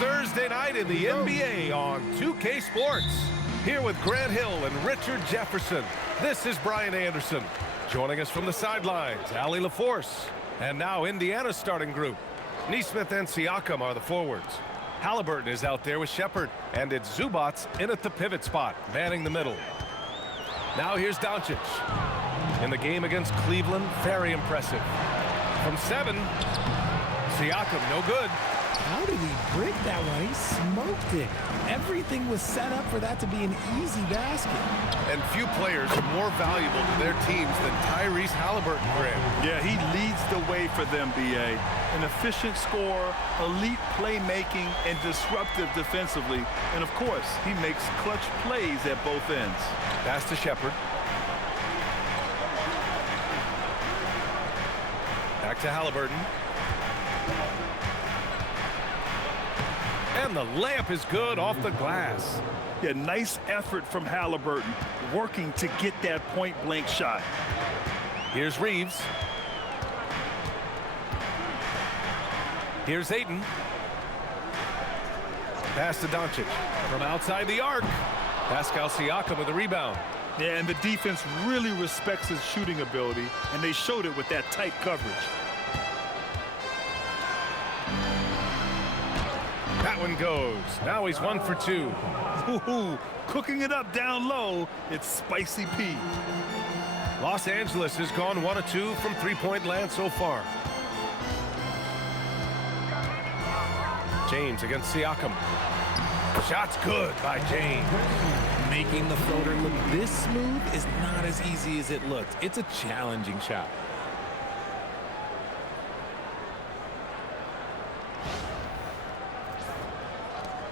Thursday night in the NBA on 2K Sports. Here with Grant Hill and Richard Jefferson, this is Brian Anderson. Joining us from the sidelines, Hali LaForce. And now Indiana's starting group. Nesmith and Siakam are the forwards. Haliburton is out there with Shepherd, and it's Zubac in at the pivot spot, manning the middle. Now here's Doncic. In the game against Cleveland, very impressive. From 7, Siakam, no good. How did he brick that one? He smoked it. Everything was set up for that to be an easy basket. And few players are more valuable to their teams than Tyrese Haliburton, Graham. Yeah, he leads the way for them, B.A. An efficient scorer, elite playmaking, and disruptive defensively. And, of course, he makes clutch plays at both ends. Pass to Shepherd. Back to Haliburton. And the layup is good off the glass. Yeah, nice effort from Haliburton, working to get that point-blank shot. Here's Reaves. Here's Ayton. Pass to Doncic. From outside the arc. Pascal Siakam with the rebound. Yeah, and the defense really respects his shooting ability, and they showed it with that tight coverage. That one goes. Now he's 1 for 2. Ooh, cooking it up down low, it's Spicy P. Los Angeles has gone 1 of 2 from three-point land so far. James against Siakam. Shot's good by James. Making the floater look this smooth is not as easy as it looked. It's a challenging shot.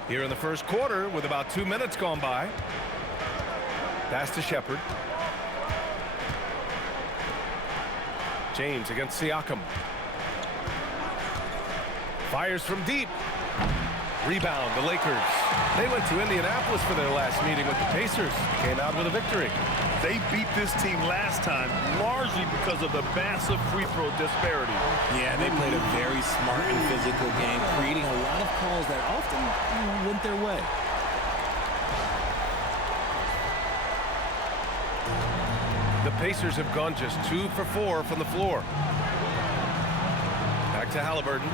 Here in the first quarter with about 2 minutes gone by. Pass to Shepherd. James against Siakam. Fires from deep. Rebound, the Lakers. They went to Indianapolis for their last meeting with the Pacers. Came out with a victory. They beat this team last time largely because of the massive free throw disparity. Yeah, they played a very smart and physical game, creating a lot of calls that often went their way. The Pacers have gone just 2 for 4 from the floor. Back to Haliburton.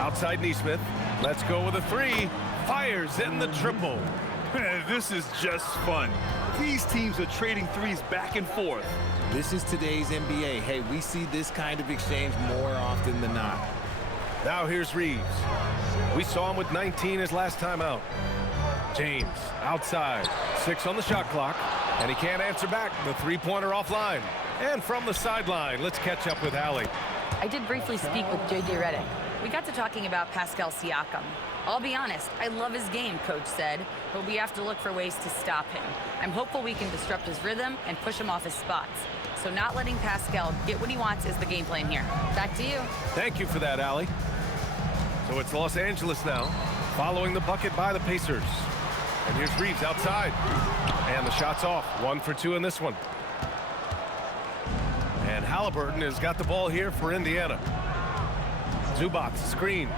Outside Nesmith. Let's go with a 3. Fires in the triple. This is just fun. These teams are trading threes back and forth. This is today's NBA. Hey, we see this kind of exchange more often than not. Now here's Reaves. We saw him with 19 his last time out. James outside. 6 on the shot clock. And he can't answer back. The three-pointer offline. And from the sideline, let's catch up with Hali. I did briefly speak with J.J. Redick. We got to talking about Pascal Siakam. I'll be honest, I love his game, Coach said, but we have to look for ways to stop him. I'm hopeful we can disrupt his rhythm and push him off his spots. So not letting Pascal get what he wants is the game plan here. Back to you. Thank you for that, Hali. So it's Los Angeles now, following the bucket by the Pacers. And here's Reaves outside. And the shot's off. 1 for 2 in this one. And Haliburton has got the ball here for Indiana. Zubac screen.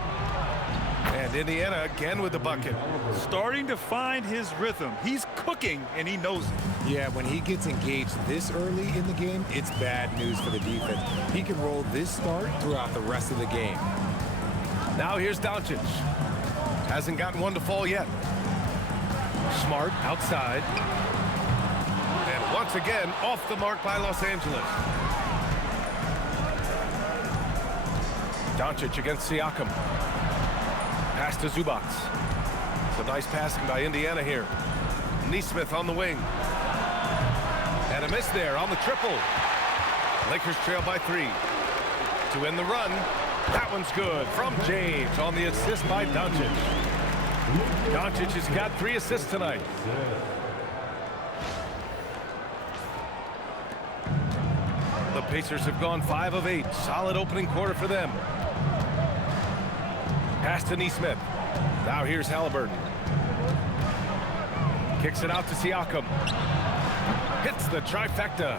And Indiana again with the bucket. Starting to find his rhythm. He's cooking, and he knows it. Yeah, when he gets engaged this early in the game, it's bad news for the defense. He can roll this start throughout the rest of the game. Now here's Doncic. Hasn't gotten one to fall yet. Smart outside. And once again, off the mark by Los Angeles. Doncic against Siakam. Pass to Zubac. Some nice passing by Indiana here. Nesmith on the wing. And a miss there on the triple. Lakers trail by 3. To end the run. That one's good from James on the assist by Doncic. Doncic has got 3 assists tonight. The Pacers have gone 5 of 8. Solid opening quarter for them. Pass to Nesmith. Now here's Haliburton. Kicks it out to Siakam. Hits the trifecta.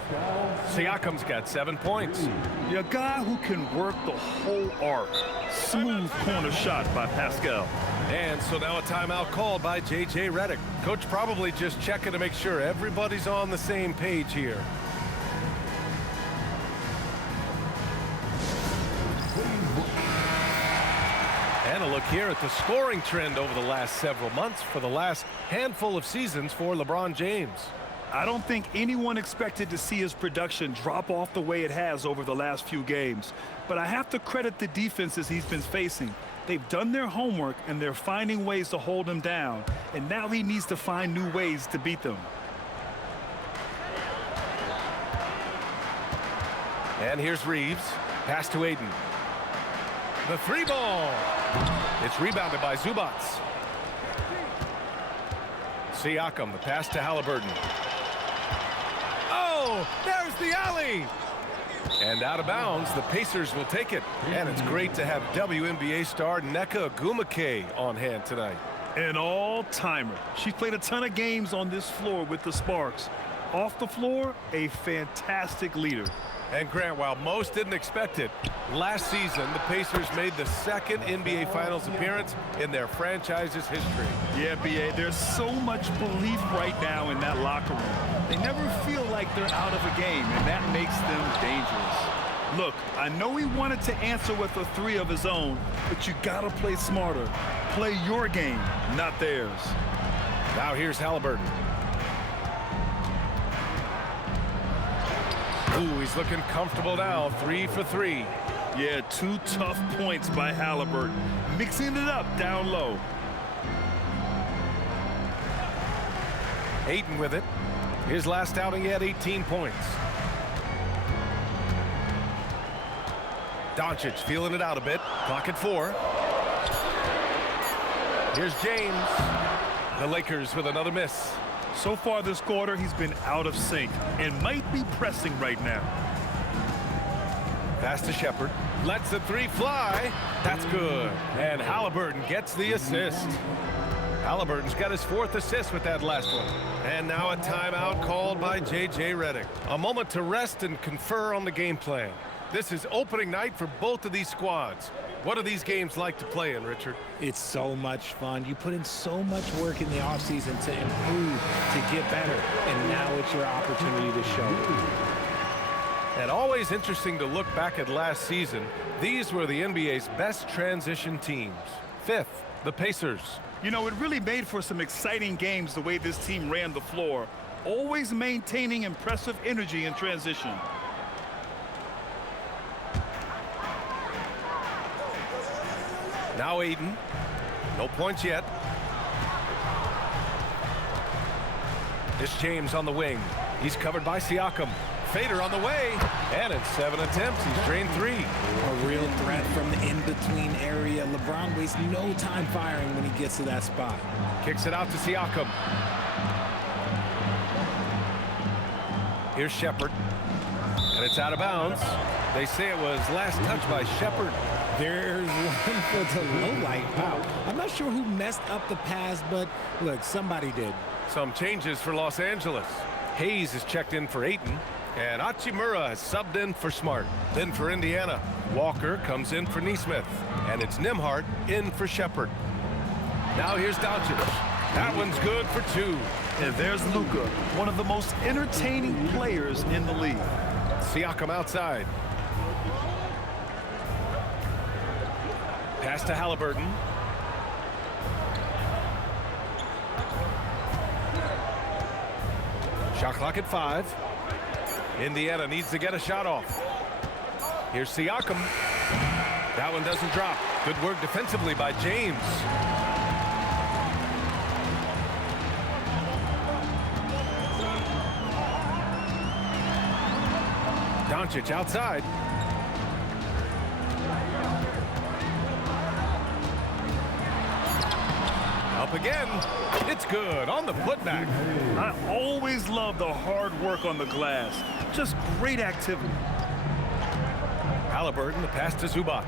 Siakam's got 7 points. A guy who can work the whole arc. Smooth corner shot by Pascal. And so now a timeout called by J.J. Redick. Coach probably just checking to make sure everybody's on the same page here. And a look here at the scoring trend over the last several months for the last handful of seasons for LeBron James. I don't think anyone expected to see his production drop off the way it has over the last few games. But I have to credit the defenses he's been facing. They've done their homework, and they're finding ways to hold him down. And now he needs to find new ways to beat them. And here's Reaves. Pass to Aiden. The three ball. It's rebounded by Zubac. Siakam, the pass to Haliburton. Oh, there's the alley. And out of bounds, the Pacers will take it. And it's great to have WNBA star Nneka Ogwumike on hand tonight. An all-timer. She's played a ton of games on this floor with the Sparks. Off the floor, a fantastic leader. And Grant, while most didn't expect it, last season the Pacers made the second NBA Finals appearance in their franchise's history. Yeah, B.A., there's so much belief right now in that locker room. They never feel like they're out of a game, and that makes them dangerous. Look, I know he wanted to answer with a three of his own, but you gotta play smarter. Play your game, not theirs. Now here's Haliburton. Ooh, he's looking comfortable now. 3 for 3. Yeah, 2 tough points by Haliburton. Mixing it up down low. Aiden with it. His last outing, he had 18 points. Doncic feeling it out a bit. Clock at 4. Here's James. The Lakers with another miss. So far this quarter, he's been out of sync and might be pressing right now. Pass to Shepherd. Lets the three fly. That's good. And Haliburton gets the assist. Haliburton's got his 4th assist with that last one. And now a timeout called by J.J. Redick. A moment to rest and confer on the game plan. This is opening night for both of these squads. What are these games like to play in, Richard? It's so much fun. You put in so much work in the offseason to improve, to get better, and now it's your opportunity to show it. And always interesting to look back at last season. These were the NBA's best transition teams. 5th, the Pacers. You know, it really made for some exciting games the way this team ran the floor, always maintaining impressive energy in transition. Now Aiden. No points yet. It's James on the wing. He's covered by Siakam. Fader on the way. And in 7 attempts, he's drained 3. A real threat from the in-between area. LeBron wastes no time firing when he gets to that spot. Kicks it out to Siakam. Here's Shepherd. And it's out of bounds. They say it was last touched by Shepherd. There's one for the low light. Wow. I'm not sure who messed up the pass, but look, somebody did. Some changes for Los Angeles. Hayes is checked in for Ayton. And Hachimura has subbed in for Smart. Then for Indiana, Walker comes in for Nesmith. And it's Nembhard in for Shepherd. Now here's Doncic. That one's good for 2. And there's Luka, one of the most entertaining players in the league. Siakam outside. Pass to Haliburton. Shot clock at 5. Indiana needs to get a shot off. Here's Siakam. That one doesn't drop. Good work defensively by James. Doncic outside. Up again. It's good on the putback. I always love the hard work on the glass. Just great activity. Haliburton, the pass to Zubac.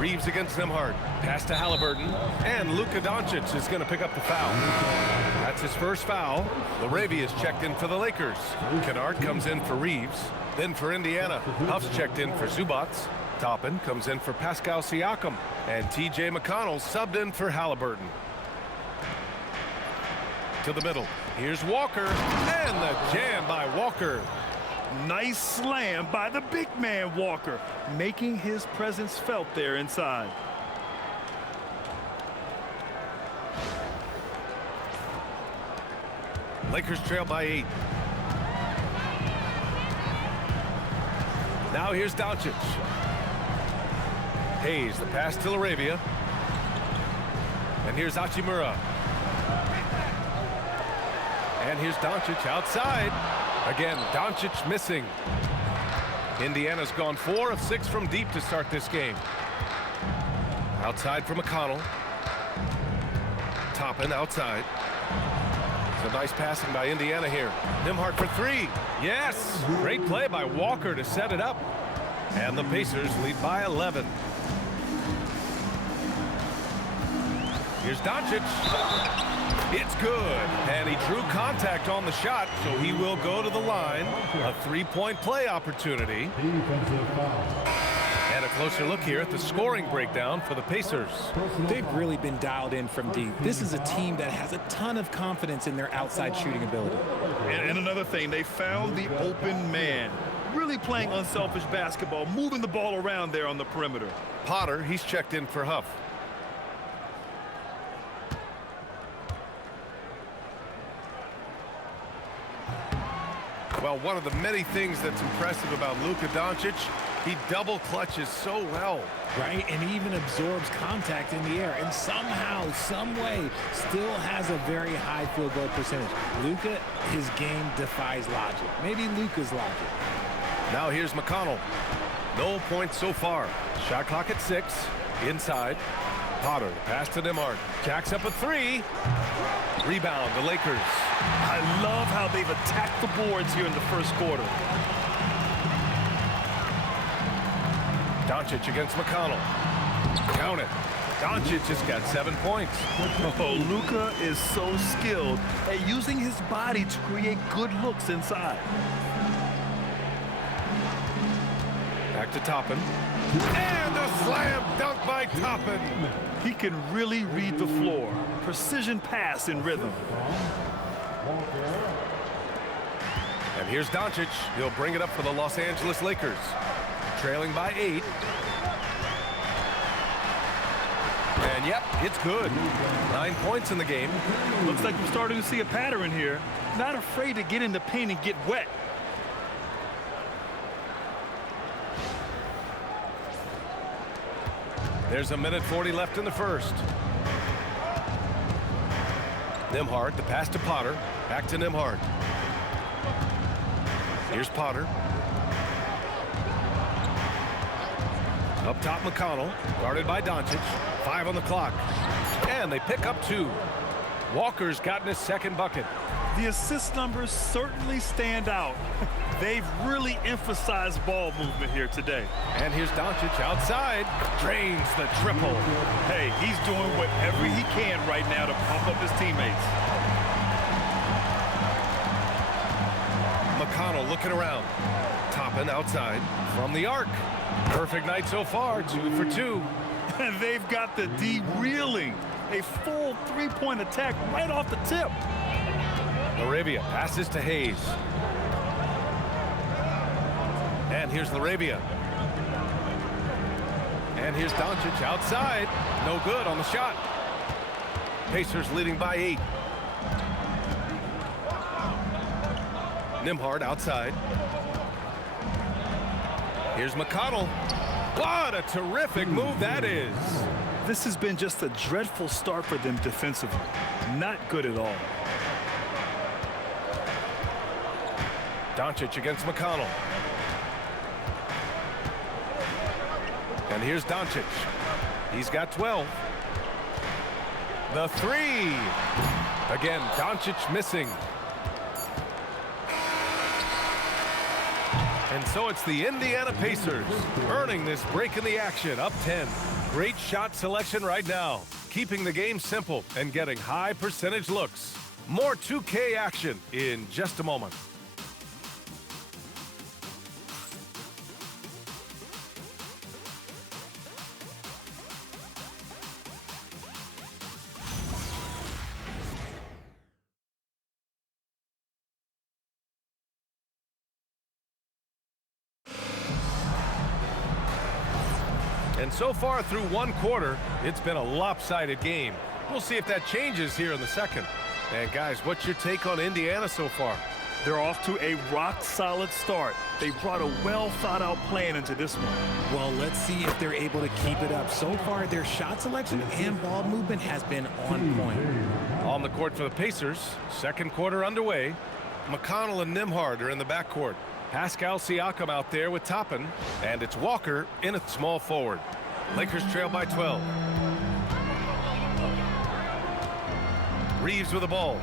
Reaves against Nembhard. Pass to Haliburton. And Luka Dončić is going to pick up the foul. That's his first foul. LeBron is checked in for the Lakers. Kennard comes in for Reaves. Then for Indiana, Huff's checked in for Zubac. Toppin comes in for Pascal Siakam. And T.J. McConnell subbed in for Haliburton. To the middle. Here's Walker. And the jam by Walker. Nice slam by the big man Walker, making his presence felt there inside. Lakers trail by 8. Now here's Doncic. Hayes, the pass to LaRavia. And here's Hachimura. And here's Doncic outside. Again, Doncic missing. Indiana's gone 4 of 6 from deep to start this game. Outside for McConnell. Toppin outside. So nice passing by Indiana here. Nembhard for 3. Yes! Great play by Walker to set it up. And the Pacers lead by 11. Here's Doncic. It's good. And he drew contact on the shot, so he will go to the line. A 3-point play opportunity. And a closer look here at the scoring breakdown for the Pacers. They've really been dialed in from deep. This is a team that has a ton of confidence in their outside shooting ability. And another thing, they found the open man. Really playing unselfish basketball, moving the ball around there on the perimeter. Potter, he's checked in for Huff. Well, one of the many things that's impressive about Luka Dončić, he double clutches so well. Right, and even absorbs contact in the air, and somehow, some way, still has a very high field goal percentage. Luka, his game defies logic. Maybe Luka's logic. Now here's McConnell. No points so far. Shot clock at 6. Inside. Potter, pass to Nembhard. Jacks up a 3. Rebound, the Lakers. I love how they've attacked the boards here in the first quarter. Doncic against McConnell. Count it. Doncic just got 7 points. Oh, Luka is so skilled at using his body to create good looks inside. Back to Toppin. And a slam dunk by Toppin. He can really read the floor. Precision pass in rhythm. And here's Doncic. He'll bring it up for the Los Angeles Lakers. Trailing by 8. And yep, it's good. 9 points in the game. Looks like we're starting to see a pattern here. Not afraid to get in the paint and get wet. There's a minute 40 left in the first. Nembhard, the pass to Potter. Back to Nembhard. Here's Potter. Up top, McConnell. Guarded by Doncic. 5 on the clock. And they pick up 2. Walker's gotten his second bucket. The assist numbers certainly stand out. They've really emphasized ball movement here today. And here's Doncic outside. Drains the triple. Hey, he's doing whatever he can right now to pump up his teammates. McConnell looking around. Toppin outside from the arc. Perfect night so far. 2 for 2. And they've got the D reeling. A full 3-point attack right off the tip. LaRavia passes to Hayes. And here's LaRavia. And here's Doncic outside. No good on the shot. Pacers leading by 8. Nembhard outside. Here's McConnell. What a terrific move that is. This has been just a dreadful start for them defensively. Not good at all. Doncic against McConnell. And here's Doncic. He's got 12. The 3. Again, Doncic missing. And so it's the Indiana Pacers earning this break in the action, up 10. Great shot selection right now, keeping the game simple and getting high percentage looks. More 2K action in just a moment. And so far through one quarter, it's been a lopsided game. We'll see if that changes here in the second. And guys, what's your take on Indiana so far? They're off to a rock-solid start. They brought a well-thought-out plan into this one. Well, let's see if they're able to keep it up. So far, their shot selection and ball movement has been on point. On the court for the Pacers, second quarter underway. McConnell and Nembhard are in the backcourt. Pascal Siakam out there with Toppin, and it's Walker in at small forward. Lakers trail by 12. Reaves with the ball.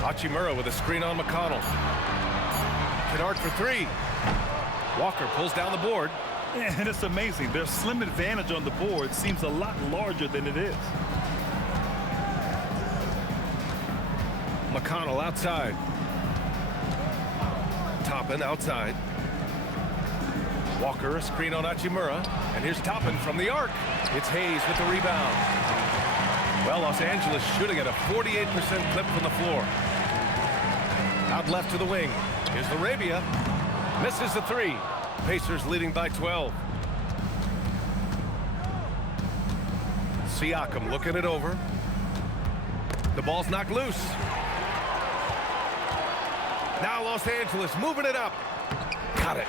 Hachimura with a screen on McConnell. Kennard for three. Walker pulls down the board. And it's amazing. Their slim advantage on the board seems a lot larger than it is. McConnell outside. Toppin outside. Walker, a screen on Hachimura. And here's Toppin from the arc. It's Hayes with the rebound. Well, Los Angeles shooting at a 48% clip from the floor. Out left to the wing. Here's Arabia. Misses the three. Pacers leading by 12. Siakam looking it over. The ball's knocked loose. Now Los Angeles moving it up. Got it.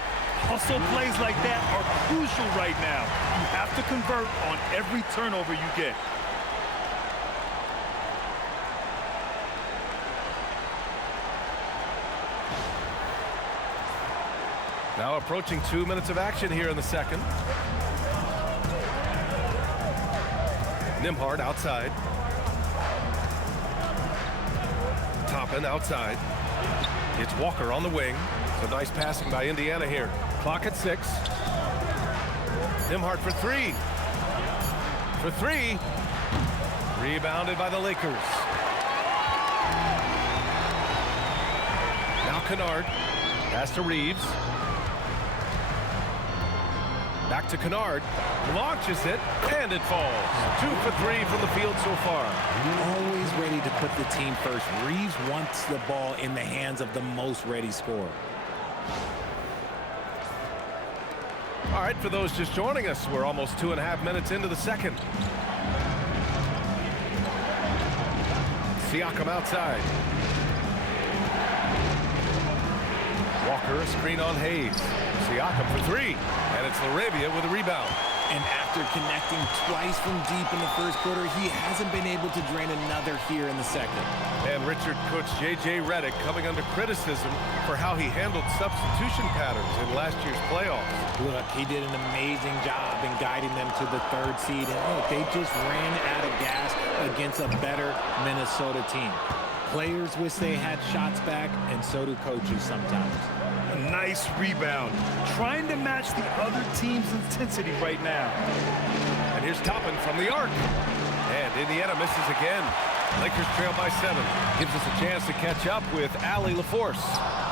Hustle plays like that are crucial right now. You have to convert on every turnover you get. Now approaching 2 minutes of action here in the second. Nembhard outside. Toppin outside. It's Walker on the wing. So nice passing by Indiana here. Clock at 6. Nembhard for three. For three. Rebounded by the Lakers. Now Kennard. Pass to Reaves. Back to Kennard. Launches it, and it falls. 2 for 3 from the field so far. Always ready to put the team first. Reaves wants the ball in the hands of the most ready scorer. All right, for those just joining us, we're almost 2.5 minutes into the second. Siakam outside. Walker, a screen on Hayes. Siakam for three, and it's Arabia with a rebound. And after connecting twice from deep in the first quarter, he hasn't been able to drain another here in the second. And Richard, Coach J.J. Redick coming under criticism for how he handled substitution patterns in last year's playoffs. Look, he did an amazing job in guiding them to the third seed. And look, they just ran out of gas against a better Minnesota team. Players wish they had shots back, and so do coaches sometimes. A nice rebound. Trying to match the other team's intensity right now. And here's Toppin from the arc. And Indiana misses again. Lakers trail by 7. Gives us a chance to catch up with Hali LaForce.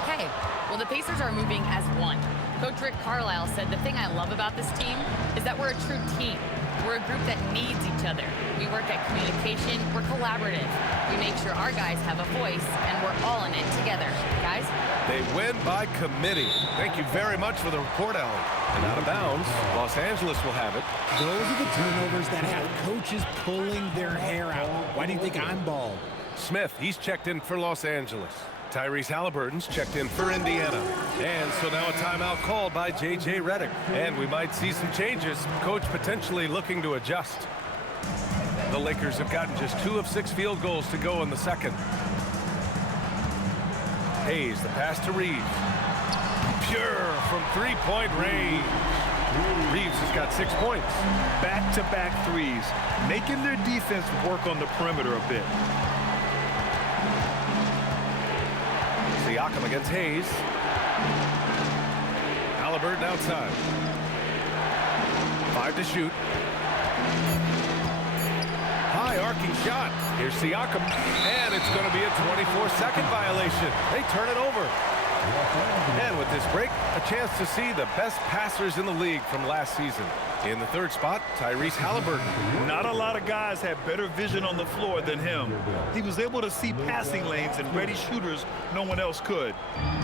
Hey, well, the Pacers are moving as one. Coach Rick Carlisle said the thing I love about this team is that we're a true team. We're a group that needs each other. We work at communication. We're collaborative. We make sure our guys have a voice, and we're all in it together. Guys? They win by committee. Thank you very much for the report, Hali. And out of bounds, Los Angeles will have it. Those are the turnovers that have coaches pulling their hair out. Why do you think I'm bald? Smith, he's checked in for Los Angeles. Tyrese Haliburton's checked in for Indiana. And so now a timeout called by J.J. Redick. And we might see some changes. Coach potentially looking to adjust. The Lakers have gotten just 2 of 6 field goals to go in the second. Hayes, the pass to Reaves. Pure from 3-point range. Reaves has got 6 points. Back-to-back threes, making their defense work on the perimeter a bit. Siakam against Hayes. Haliburton outside. 5 to shoot. High arcing shot. Here's Siakam, and it's going to be a 24-second violation. They turn it over. And with this break, a chance to see the best passers in the league from last season. In the third spot, Tyrese Haliburton. Not a lot of guys had better vision on the floor than him. He was able to see passing lanes and ready shooters no one else could.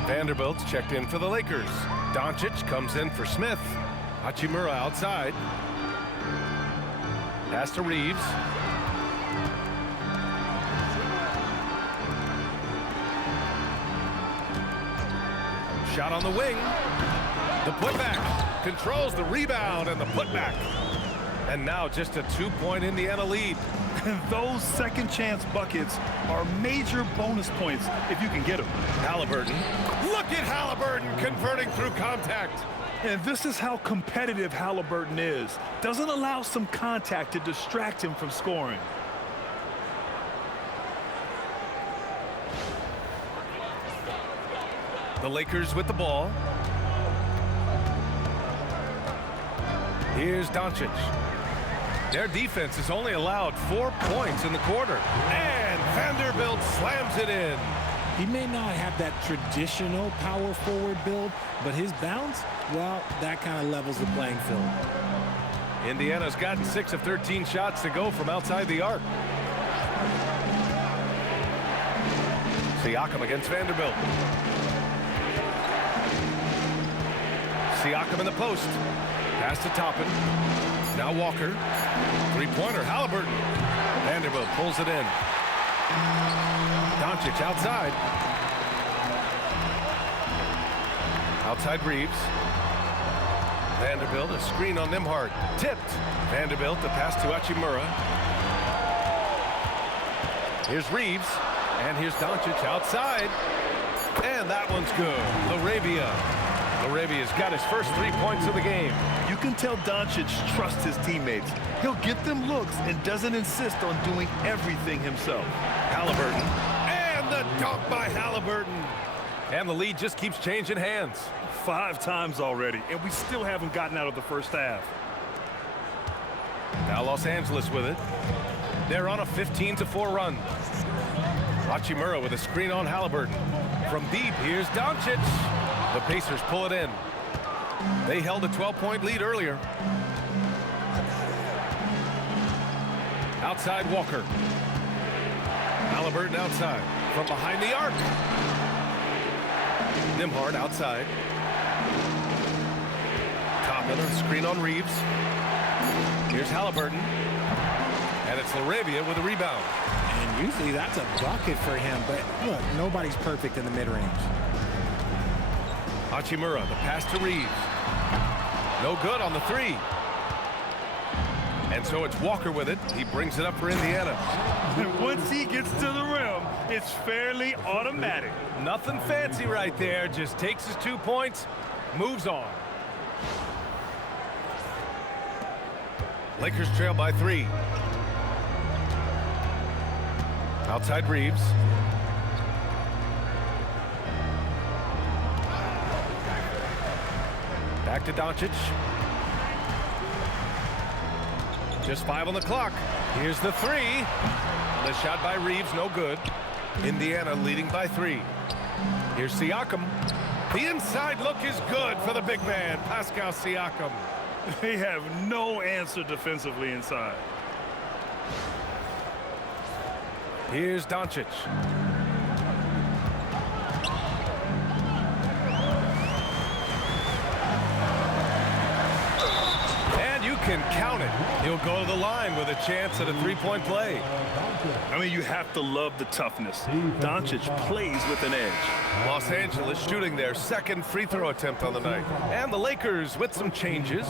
Vanderbilt's checked in for the Lakers. Doncic comes in for Smith. Hachimura outside. Pass to Reaves. Shot on the wing. The putback. Controls the rebound and the putback. And now just a 2-point Indiana lead. Those second chance buckets are major bonus points if you can get them. Haliburton. Look at Haliburton converting through contact. And this is how competitive Haliburton is. Doesn't allow some contact to distract him from scoring. The Lakers with the ball. Here's Doncic. Their defense has only allowed 4 points in the quarter. And Vanderbilt slams it in. He may not have that traditional power forward build, but his bounce, well, that kind of levels the playing field. Indiana's gotten 6 of 13 shots to go from outside the arc. Siakam against Vanderbilt. Siakam in the post. Pass to Toppin. Now Walker. Three-pointer, Haliburton. Vanderbilt pulls it in. Doncic outside. Outside Reaves. Vanderbilt, a screen on Nembhard. Tipped. Vanderbilt, the pass to Hachimura. Here's Reaves. And here's Doncic outside. And that one's good. Laravia's got his first 3 points of the game. You can tell Doncic trusts his teammates. He'll get them looks and doesn't insist on doing everything himself. Haliburton. And the dunk by Haliburton. And the lead just keeps changing hands. 5 times already, and we still haven't gotten out of the first half. Now Los Angeles with it. They're on a 15-4 run. Hachimura with a screen on Haliburton. From deep, here's Doncic. The Pacers pull it in. They held a 12-point lead earlier. Outside Walker. Haliburton outside. From behind the arc. Nembhard outside. Toppin, a screen on Reaves. Here's Haliburton. And it's Laravia with a rebound. And usually that's a bucket for him, but look, nobody's perfect in the mid-range. Hachimura, the pass to Reaves. No good on the 3. And so it's Walker with it. He brings it up for Indiana. Once he gets to the rim, it's fairly automatic. Nothing fancy right there. Just takes his 2 points, moves on. Lakers trail by 3. Outside Reaves. Back to Doncic. Just 5 on the clock. Here's the 3. The shot by Reaves, no good. Indiana leading by 3. Here's Siakam. The inside look is good for the big man, Pascal Siakam. They have no answer defensively inside. Here's Doncic. And you can count it. He'll go to the line with a chance at a 3-point play. I mean, you have to love the toughness. Doncic plays with an edge. Los Angeles shooting their second free throw attempt on the night. And the Lakers with some changes.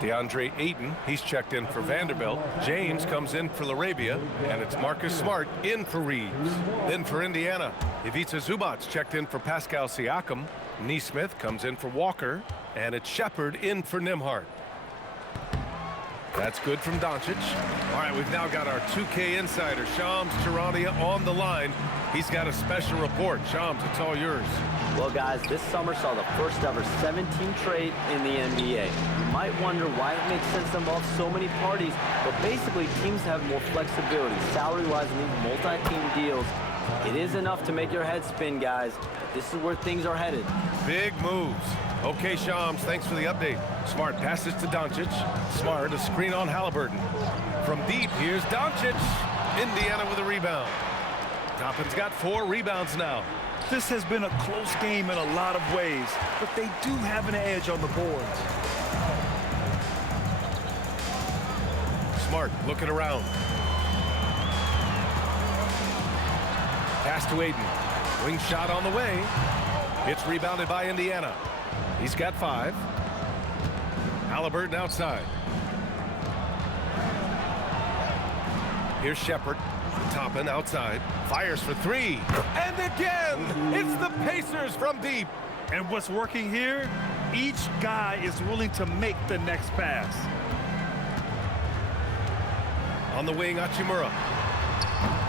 DeAndre Ayton, he's checked in for Vanderbilt. James comes in for LaRabia, and it's Marcus Smart in for Reeves. Then for Indiana, Ivica Zubac checked in for Pascal Siakam. Neesmith comes in for Walker, and it's Shepard in for Nembhard. That's good from Doncic. All right, we've now got our 2K insider, Shams Charania, on the line. He's got a special report. Shams, it's all yours. Well, guys, this summer saw the first ever 17 trade in the NBA. You might wonder why it makes sense to involve so many parties, but basically teams have more flexibility salary-wise in these multi-team deals. It is enough to make your head spin, guys. This is where things are headed. Big moves. Okay, Shams, thanks for the update. Smart passes to Doncic. Smart, a screen on Haliburton. From deep, here's Doncic. Indiana with a rebound. Toppin's got 4 rebounds now. This has been a close game in a lot of ways, but they do have an edge on the boards. Smart looking around. Pass to Ayton. Wing shot on the way. It's rebounded by Indiana. He's got 5. Haliburton outside. Here's Shepard. Toppin outside. Fires for 3. And again, it's the Pacers from deep. And what's working here? Each guy is willing to make the next pass. On the wing, Hachimura.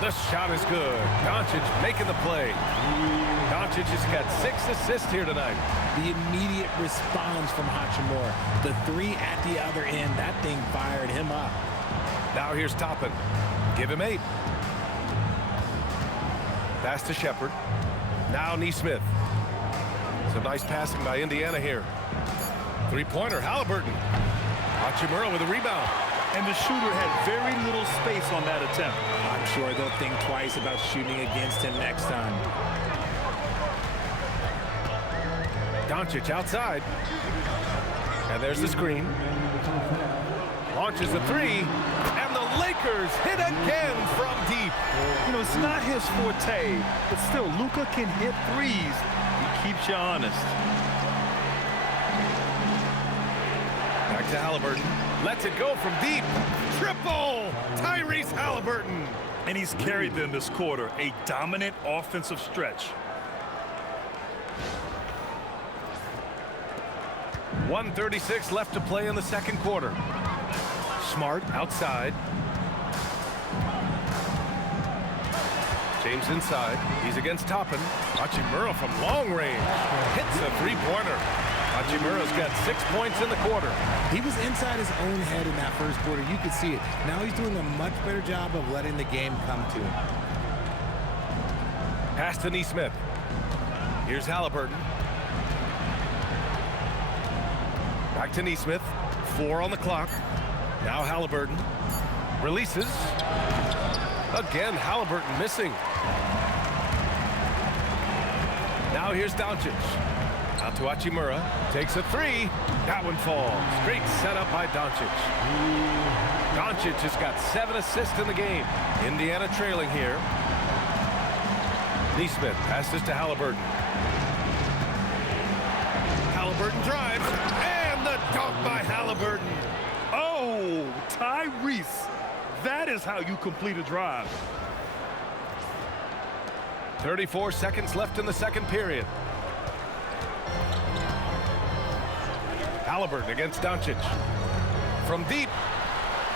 The shot is good. Doncic making the play. Doncic has got 6 assists here tonight. The immediate response from Hachimura. The 3 at the other end, that thing fired him up. Now here's Toppin. Give him 8. Pass to Shepard. Now Neesmith. Some nice passing by Indiana here. 3-pointer, Haliburton. Hachimura with a rebound. And the shooter had very little space on that attempt. I'm sure they'll think twice about shooting against him next time. Doncic outside. And there's the screen. Launches a 3. And the Lakers hit again from deep. You know, it's not his forte, but still, Luka can hit threes. He keeps you honest. Back to Haliburton. Lets it go from deep. Triple! Tyrese Haliburton. And he's carried them this quarter. A dominant offensive stretch. 1:36 left to play in the second quarter. Smart outside. James inside. He's against Toppin. Hachimura from long range. Hits a 3-pointer. Hachimura's got 6 points in the quarter. He was inside his own head in that first quarter. You could see it. Now he's doing a much better job of letting the game come to him. Pass to Neesmith. Here's Haliburton. Back to Neesmith. 4 on the clock. Now Haliburton. Releases. Again, Haliburton missing. Now here's Doncic. Out to Hachimura. Takes a 3. That one falls. Great setup by Doncic. Doncic has got 7 assists in the game. Indiana trailing here. Neesmith passes to Haliburton. Haliburton drives. And the dunk by Haliburton. Oh, Tyrese. That is how you complete a drive. 34 seconds left in the second period. Haliburton against Doncic. From deep.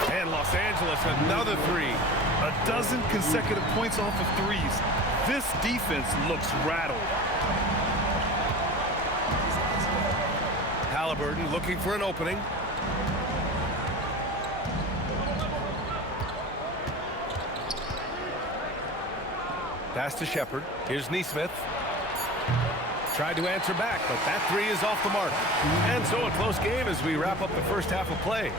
And Los Angeles, another 3. A dozen consecutive points off of threes. This defense looks rattled. Haliburton looking for an opening. Pass to Shepard. Here's Neesmith. Tried to answer back, but that 3 is off the mark. And so a close game as we wrap up the first half of play.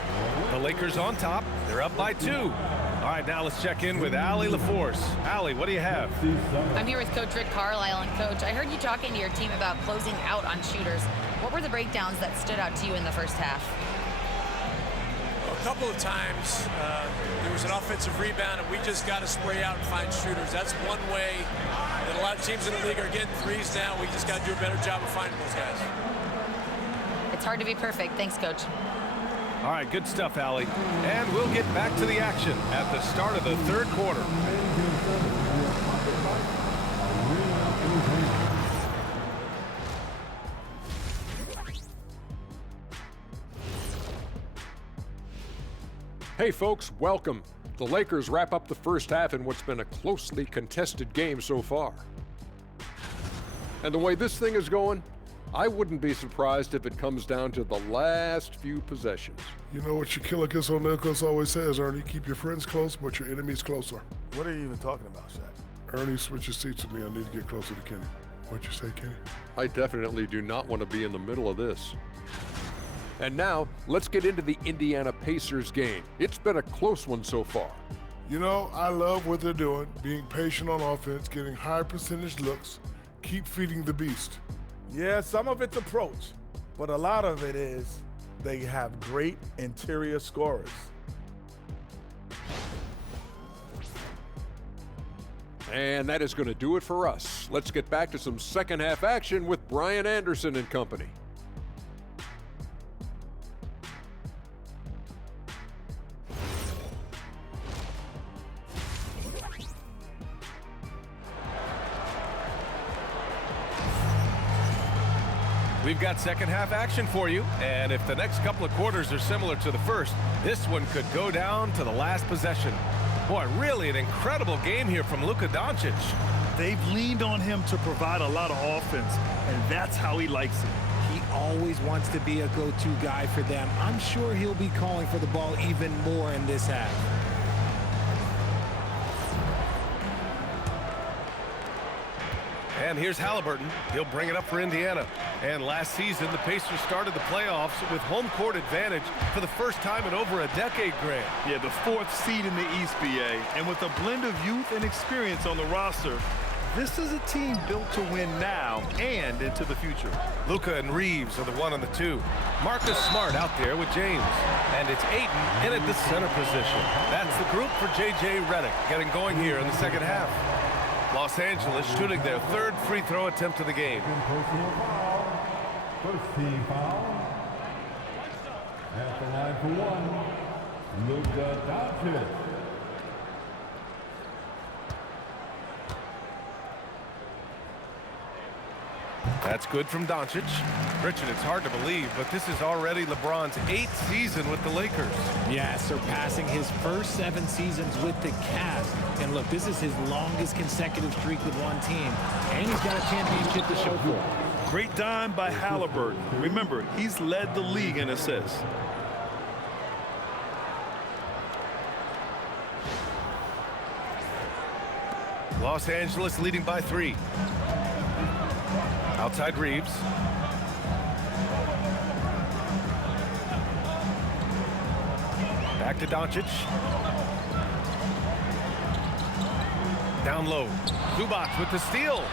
The Lakers on top. They're up by 2. All right, now let's check in with Allie LaForce. Allie, what do you have? I'm here with Coach Rick Carlisle. And Coach, I heard you talking to your team about closing out on shooters. What were the breakdowns that stood out to you in the first half? A couple of times there was an offensive rebound and we just got to spray out and find shooters. That's one way that a lot of teams in the league are getting threes now. We just got to do a better job of finding those guys. It's hard to be perfect. Thanks, Coach. All right, good stuff, Hali. And we'll get back to the action at the start of the third quarter. Hey folks, welcome. The Lakers wrap up the first half in what's been a closely contested game so far. And the way this thing is going, I wouldn't be surprised if it comes down to the last few possessions. You know what Shaquille O'Neal always says, Ernie, keep your friends close, but your enemies closer. What are you even talking about, Shaq? Ernie, switch your seats with me. I need to get closer to Kenny. What'd you say, Kenny? I definitely do not want to be in the middle of this. And now, let's get into the Indiana Pacers game. It's been a close one so far. You know, I love what they're doing, being patient on offense, getting high percentage looks, keep feeding the beast. Yeah, some of it's approach, but a lot of it is they have great interior scorers. And that is going to do it for us. Let's get back to some second half action with Brian Anderson and company. We've got second half action for you, and if the next couple of quarters are similar to the first, this one could go down to the last possession. Boy, really an incredible game here from Luka Dončić. They've leaned on him to provide a lot of offense, and that's how he likes it. He always wants to be a go-to guy for them. I'm sure he'll be calling for the ball even more in this half. And here's Haliburton. He'll bring it up for Indiana. And last season, the Pacers started the playoffs with home court advantage for the first time in over a decade, Grant. Yeah, the 4th seed in the East, BA. And with a blend of youth and experience on the roster, this is a team built to win now and into the future. Luka and Reaves are the 1 and the 2. Marcus Smart out there with James. And it's Ayton in at the center position. That's the group for J.J. Redick getting going here in the second half. Los Angeles shooting their 3rd free throw attempt of the game. First team foul. At the line for 1, Luka Dončić. That's good from Doncic. Richard, it's hard to believe, but this is already LeBron's 8th season with the Lakers. Yeah, surpassing his first 7 seasons with the Cavs. And look, this is his longest consecutive streak with one team. And he's got a championship to show for it. Great dime by Haliburton. Remember, he's led the league in assists. Los Angeles leading by 3. Outside Reaves. Back to Doncic. Down low. Zubac with the steal.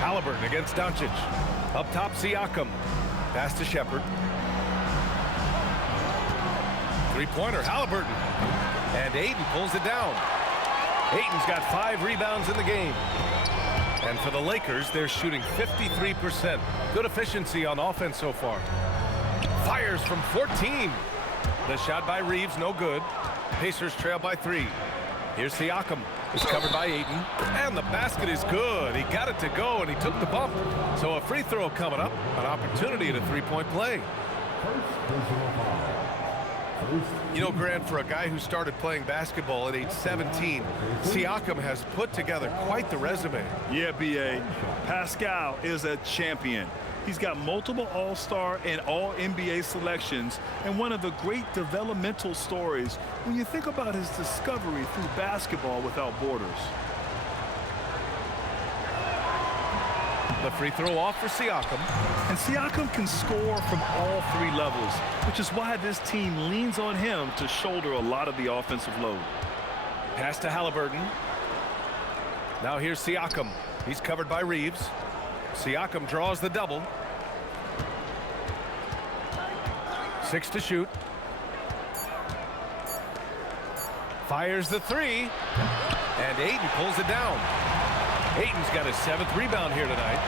Haliburton against Doncic. Up top, Siakam. Pass to Shepherd. Three-pointer, Haliburton. And Ayton pulls it down. Ayton's got 5 rebounds in the game. And for the Lakers, they're shooting 53%. Good efficiency on offense so far. Fires from 14. The shot by Reaves, no good. Pacers trail by 3. Here's Siakam. It's covered by Ayton. And the basket is good. He got it to go, and he took the bump. So a free throw coming up. An opportunity at a 3-point play. You know, Grant, for a guy who started playing basketball at age 17, Siakam has put together quite the resume. Yeah, B.A. Pascal is a champion. He's got multiple All-Star and All-NBA selections, and one of the great developmental stories when you think about his discovery through basketball without borders. The free throw off for Siakam. And Siakam can score from all 3 levels, which is why this team leans on him to shoulder a lot of the offensive load. Pass to Haliburton. Now here's Siakam. He's covered by Reaves. Siakam draws the double. 6 to shoot. Fires the 3. And Ayton pulls it down. Ayton's got his 7th rebound here tonight.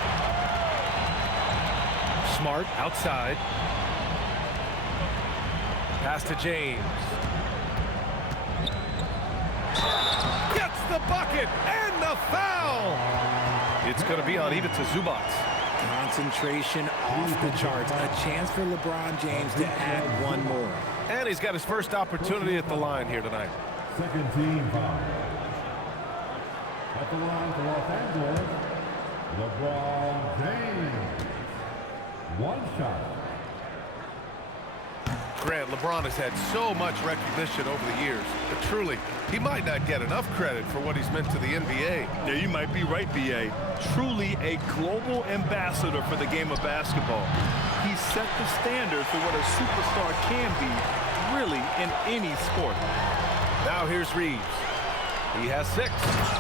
Smart outside. Pass to James. Gets the bucket and the foul. It's going to be on Ivica Zubac. Concentration off the charts. A chance for LeBron James to add one more. And he's got his first opportunity at the line here tonight. Second team foul. At the line for Los Angeles, LeBron James. One shot. Grant, LeBron has had so much recognition over the years, but truly, he might not get enough credit for what he's meant to the NBA. Yeah, you might be right, B.A. Truly a global ambassador for the game of basketball. He set the standard for what a superstar can be, really, in any sport. Now here's Reaves. He has 6.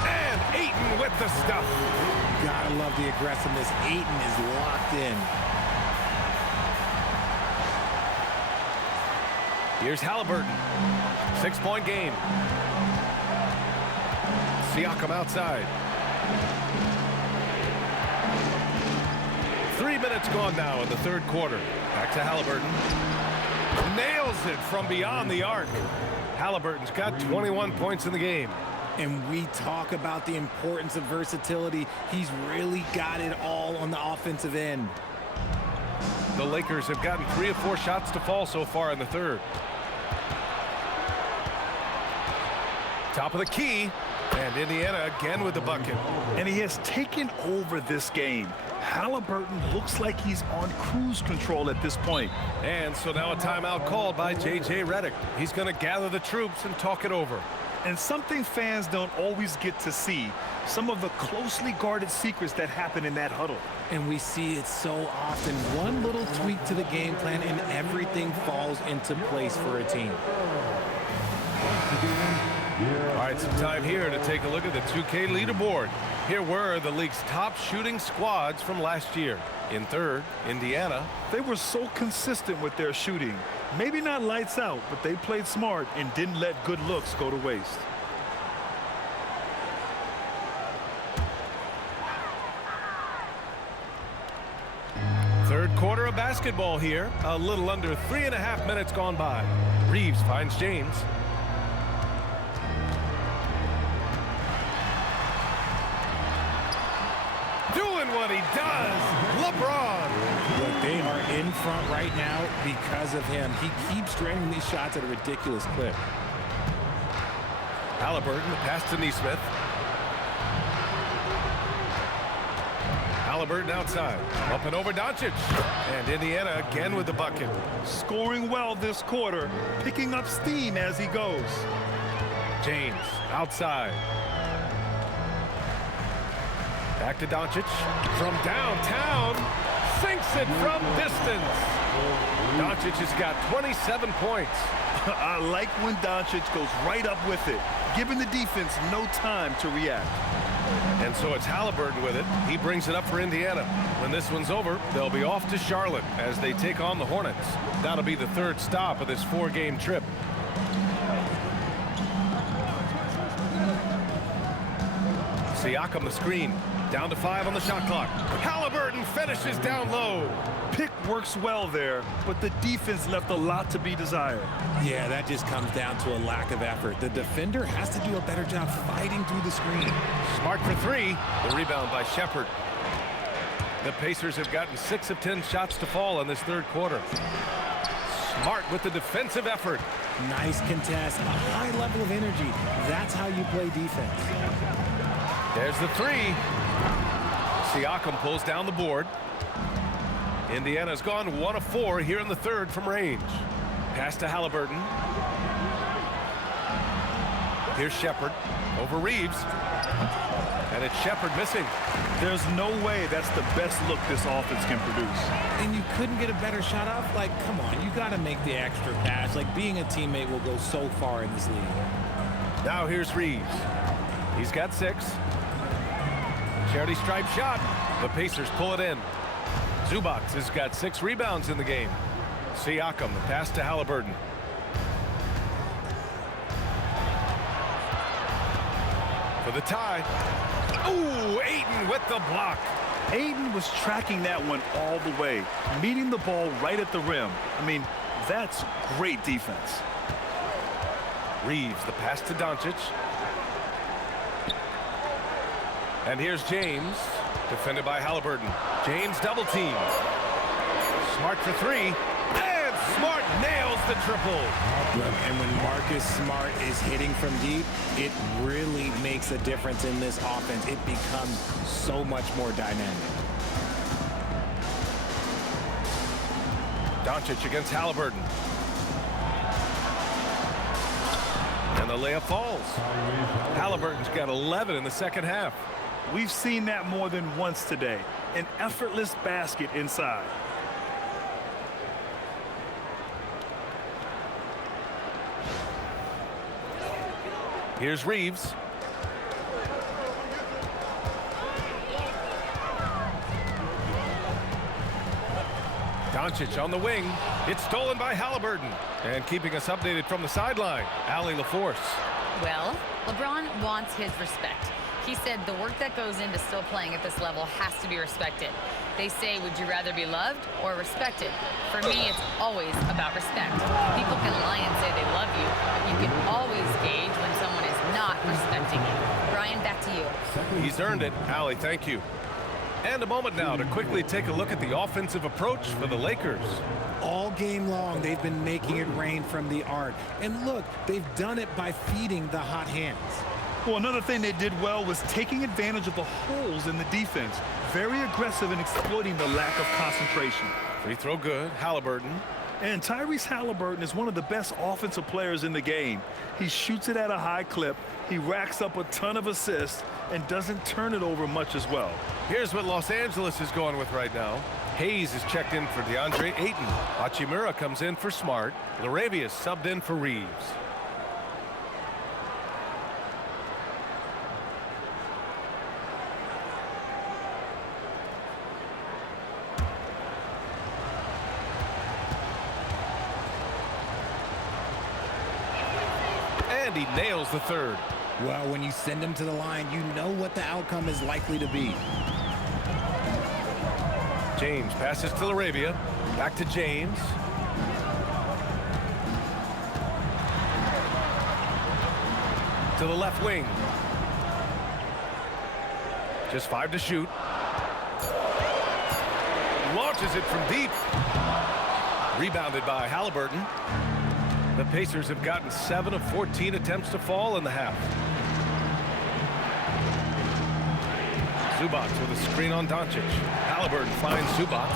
And Ayton with the stuff. Gotta love the aggressiveness. Ayton is locked in. Here's Haliburton. 6-point game. Siakam outside. 3 minutes gone now in the third quarter. Back to Haliburton. Nails it from beyond the arc. Haliburton's got 21 points in the game. And we talk about the importance of versatility. He's really got it all on the offensive end. The Lakers have gotten 3 of 4 shots to fall so far in the third. Top of the key, and Indiana again with the bucket. And he has taken over this game. Haliburton looks like he's on cruise control at this point. And so now a timeout called by J.J. Redick. He's going to gather the troops and talk it over. And something fans don't always get to see, some of the closely guarded secrets that happen in that huddle. And we see it so often. One little tweak to the game plan and everything falls into place for a team. All right, some time here to take a look at the 2K leaderboard. Here were the league's top shooting squads from last year. In third, Indiana. They were so consistent with their shooting. Maybe not lights out, but they played smart and didn't let good looks go to waste. Third quarter of basketball here. A little under 3.5 minutes gone by. Reaves finds James. Doing what he does, LeBron. Look, they are in front right now because of him. He keeps draining these shots at a ridiculous clip. Haliburton, the pass to Nesmith. Haliburton outside, up and over Doncic. And Indiana again with the bucket. Scoring well this quarter, picking up steam as he goes. James outside. Back to Doncic from downtown. Sinks it from distance. Doncic has got 27 points. I like when Doncic goes right up with it, giving the defense no time to react. And so it's Haliburton with it. He brings it up for Indiana. When this one's over, they'll be off to Charlotte as they take on the Hornets. That'll be the third stop of this 4-game trip. Siakam the screen. Down to 5 on the shot clock. Haliburton finishes down low. Pick works well there, but the defense left a lot to be desired. Yeah, that just comes down to a lack of effort. The defender has to do a better job fighting through the screen. Smart for 3. The rebound by Shepherd. The Pacers have gotten 6 of 10 shots to fall in this third quarter. Smart with the defensive effort. Nice contest, a high level of energy. That's how you play defense. There's the 3. Siakam pulls down the board. Indiana's gone 1 of 4 here in the third from range. Pass to Haliburton. Here's Shepherd over Reaves. And it's Shepherd missing. There's no way that's the best look this offense can produce. And you couldn't get a better shot off? Like, come on, you got to make the extra pass. Like, being a teammate will go so far in this league. Now here's Reaves. He's got 6. Charity stripe shot. The Pacers pull it in. Zubac has got 6 rebounds in the game. Siakam, the pass to Haliburton. For the tie. Ooh, Ayton with the block. Ayton was tracking that one all the way, meeting the ball right at the rim. I mean, that's great defense. Reaves the pass to Doncic. And here's James, defended by Haliburton. James double team. Smart for three. And Smart nails the triple. Look, and when Marcus Smart is hitting from deep, it really makes a difference in this offense. It becomes so much more dynamic. Doncic against Haliburton. And the layup falls. Haliburton's got 11 in the second half. We've seen that more than once today. An effortless basket inside. Here's Reaves. Doncic on the wing. It's stolen by Haliburton. And keeping us updated from the sideline, Hali LaForce. Well, LeBron wants his respect. He said the work that goes into still playing at this level has to be respected. They say, would you rather be loved or respected? For me, it's always about respect. People can lie and say they love you, but you can always gauge when someone is not respecting you. Brian, back to you. He's earned it. Hali, thank you. And a moment now to quickly take a look at the offensive approach for the Lakers. All game long, they've been making it rain from the arc. And look, they've done it by feeding the hot hands. Well, another thing they did well was taking advantage of the holes in the defense. Very aggressive in exploiting the lack of concentration. Free throw good. Haliburton. And Tyrese Haliburton is one of the best offensive players in the game. He shoots it at a high clip. He racks up a ton of assists and doesn't turn it over much as well. Here's what Los Angeles is going with right now. Hayes is checked in for DeAndre Ayton. Hachimura comes in for Smart. LaRavia is subbed in for Reaves. And he nails the third. Well, when you send him to the line, you know what the outcome is likely to be. James passes to LaRavia. Back to James. To the left wing. Just 5 to shoot. Launches it from deep. Rebounded by Haliburton. The Pacers have gotten 7 of 14 attempts to fall in the half. Zubac with a screen on Doncic. Haliburton finds Zubac.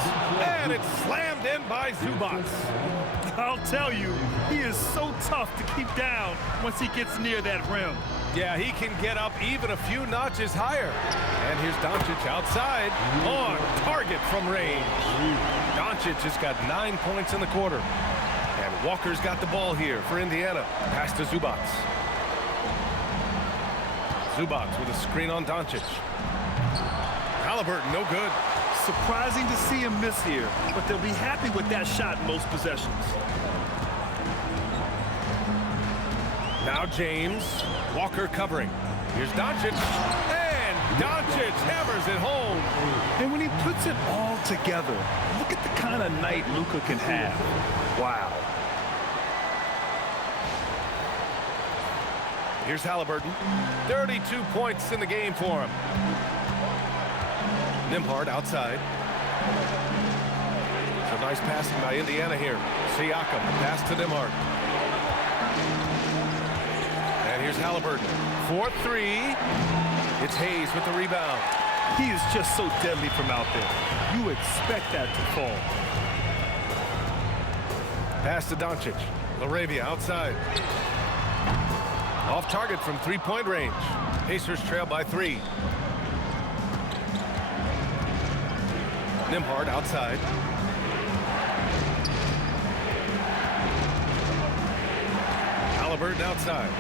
And it's slammed in by Zubac. I'll tell you, he is so tough to keep down once he gets near that rim. Yeah, he can get up even a few notches higher. And here's Doncic outside on target from range. Doncic has got 9 points in the quarter. And Walker's got the ball here for Indiana. Pass to Zubac. Zubac with a screen on Doncic. Haliburton, no good. Surprising to see him miss here, but they'll be happy with that shot in most possessions. Now James. Walker covering. Here's Doncic. And Doncic hammers it home. And when he puts it all together, look at the kind of night Luka can have. Wow. Here's Haliburton. 32 points in the game for him. Nembhard outside. So nice passing by Indiana here. Siakam, pass to Nembhard. And here's Haliburton. 4-3. It's Hayes with the rebound. He is just so deadly from out there. You expect that to fall. Pass to Doncic. LaRavia outside. Off target from three-point range. Pacers trail by 3. Nembhard outside. Haliburton outside.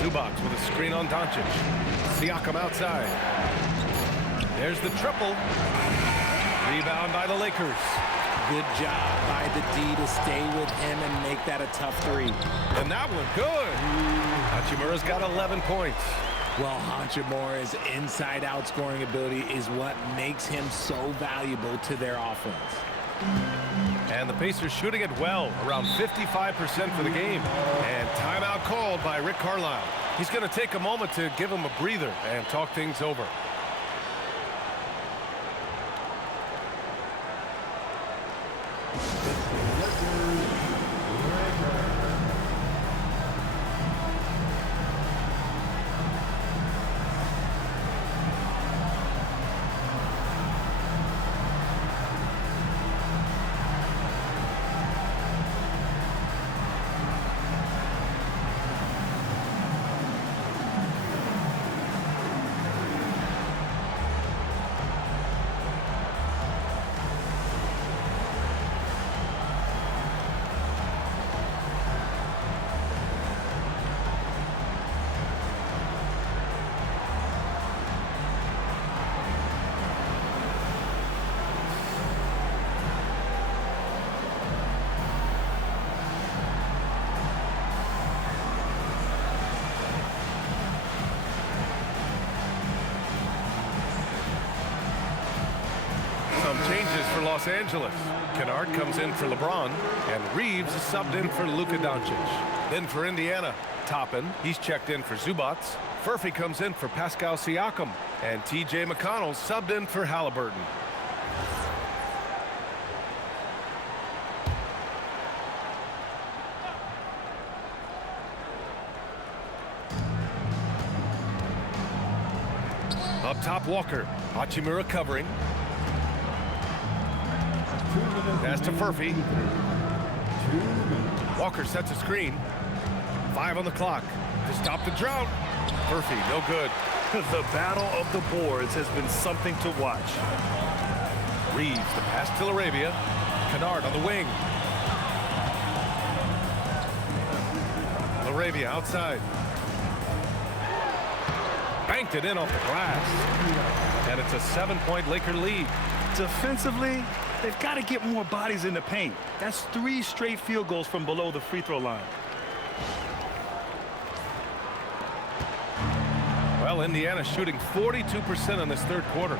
Zubac with a screen on Doncic. Siakam outside. There's the triple. Rebound by the Lakers. Good job by the D to stay with him and make that a tough 3. And that one good. Hachimura's got 11 points. Well, Hachimura's inside-out scoring ability is what makes him so valuable to their offense. And the Pacers shooting it well, around 55% for the game. And timeout called by Rick Carlisle. He's going to take a moment to give him a breather and talk things over. Changes for Los Angeles. Kennard comes in for LeBron, and Reaves is subbed in for Luka Dončić. Then for Indiana, Toppin, he's checked in for Zubac. Furphy comes in for Pascal Siakam, and TJ McConnell subbed in for Haliburton. Up top, Walker. Hachimura covering. Pass to Furphy. Walker sets a screen. 5 on the clock to stop the drought. Furphy, no good. The battle of the boards has been something to watch. Reaves, the pass to Laravia. Kennard on the wing. Laravia outside. Banked it in off the glass. And it's a 7-point Laker lead. Defensively, they've got to get more bodies in the paint. That's 3 straight field goals from below the free throw line. Well, Indiana shooting 42% in this third quarter.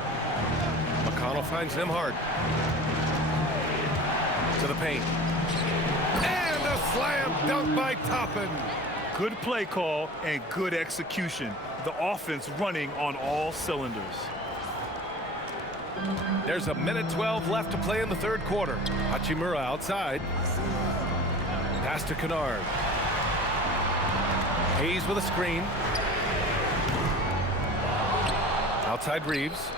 McConnell finds them hard. To the paint. And a slam dunk by Toppin. Good play call and good execution. The offense running on all cylinders. There's a minute 12 left to play in the third quarter. Hachimura outside. Pass to Kennard. Hayes with a screen. Outside Reaves.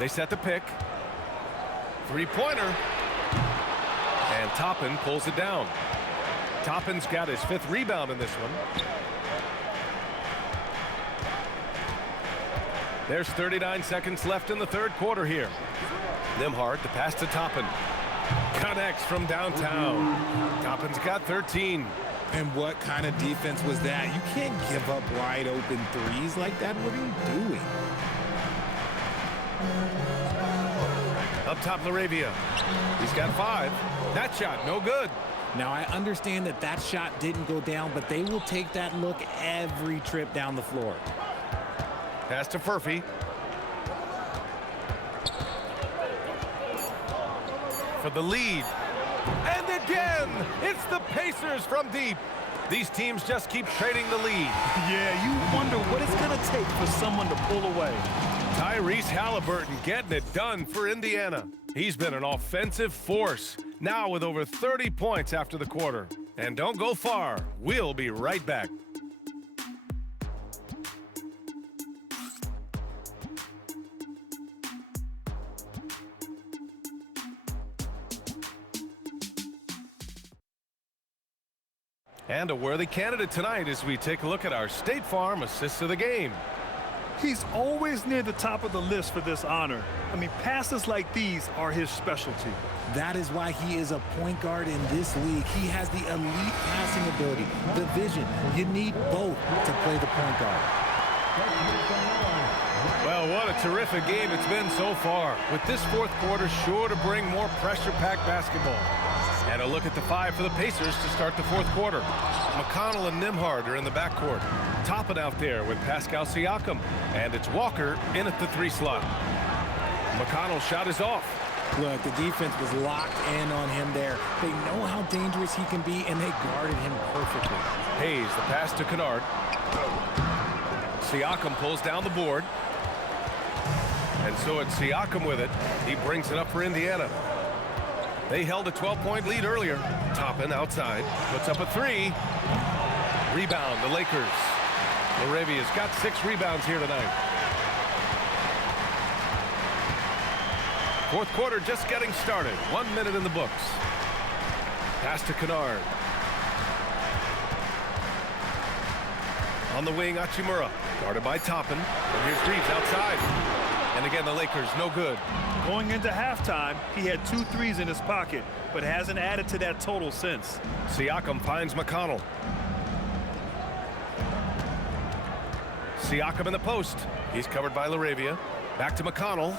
They set the pick. 3-pointer. And Toppin pulls it down. Toppin's got his 5th rebound in this one. There's 39 seconds left in the third quarter here. Nembhard, the pass to Toppin. Connects from downtown. Toppin's got 13. And what kind of defense was that? You can't give up wide open threes like that. What are you doing? Up top, Laravia. He's got 5. That shot, no good. Now, I understand that that shot didn't go down, but they will take that look every trip down the floor. Pass to Furphy. For the lead. And again, it's the Pacers from deep. These teams just keep trading the lead. Yeah, you wonder what it's going to take for someone to pull away. Tyrese Haliburton getting it done for Indiana. He's been an offensive force, now with over 30 points after the quarter. And don't go far. We'll be right back. And a worthy candidate tonight as we take a look at our State Farm Assists of the Game. He's always near the top of the list for this honor. I mean, passes like these are his specialty. That is why he is a point guard in this league. He has the elite passing ability, the vision. You need both to play the point guard. Well, what a terrific game it's been so far, with this fourth quarter sure to bring more pressure-packed basketball. And a look at the 5 for the Pacers to start the fourth quarter. McConnell and Nembhard are in the backcourt. Toppin out there with Pascal Siakam. And it's Walker in at the 3 slot. McConnell's shot is off. Look, the defense was locked in on him there. They know how dangerous he can be, and they guarded him perfectly. Hayes, the pass to Kennard. Siakam pulls down the board. And so it's Siakam with it. He brings it up for Indiana. They held a 12-point lead earlier. Toppin outside, puts up a 3. Rebound, the Lakers. Laravia's got 6 rebounds here tonight. Fourth quarter just getting started. 1 minute in the books. Pass to Kennard. On the wing, Hachimura. Guarded by Toppin. And here's Reaves outside. And again, the Lakers, no good. Going into halftime, he had 2 threes in his pocket, but hasn't added to that total since. Siakam finds McConnell. Siakam in the post. He's covered by Laravia. Back to McConnell.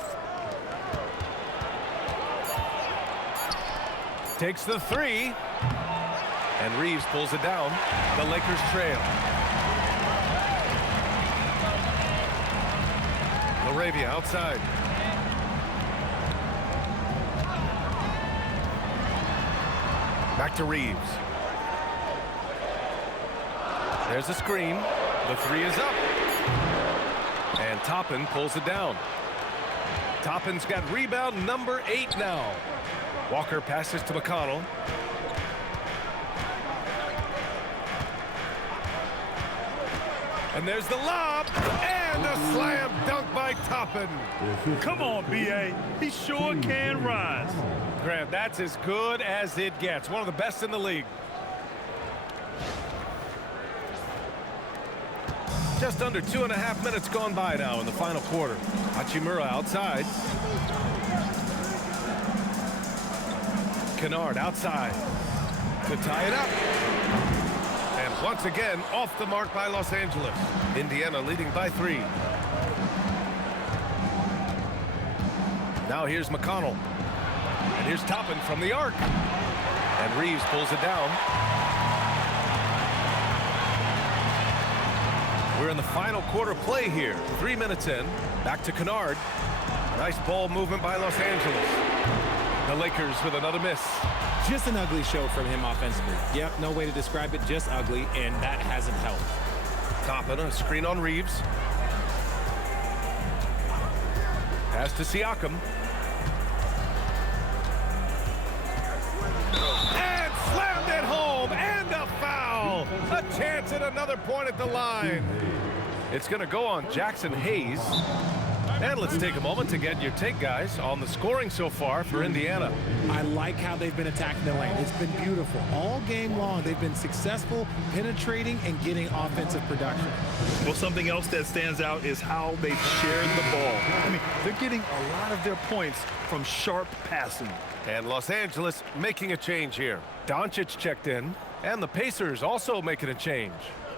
Takes the 3. And Reaves pulls it down. The Lakers trail. Laravia outside. Back to Reaves. There's a screen. The 3 is up. And Toppin pulls it down. Toppin's got rebound number 8 now. Walker passes to McConnell. And there's the lob. And a slam dunk by Toppin. Come on, B.A. He sure can rise. Grant, that's as good as it gets. One of the best in the league. Just under 2.5 minutes gone by now in the final quarter. Hachimura outside. Kennard outside to tie it up. And once again, off the mark by Los Angeles. Indiana leading by 3. Now here's McConnell. And here's Toppin from the arc. And Reaves pulls it down. We're in the final quarter play here. 3 minutes in. Back to Kennard. Nice ball movement by Los Angeles. The Lakers with another miss. Just an ugly show from him offensively. Yep, no way to describe it, just ugly, and that hasn't helped. Toppin, a screen on Reaves. Pass to Siakam. And slammed it home, and a foul. A chance at another point at the line. It's going to go on Jackson Hayes. And let's take a moment to get your take, guys, on the scoring so far for Indiana. I like how they've been attacking the lane. It's been beautiful. All game long, they've been successful penetrating and getting offensive production. Well, something else that stands out is how they've shared the ball. I mean, they're getting a lot of their points from sharp passing. And Los Angeles making a change here. Doncic checked in, and the Pacers also making a change.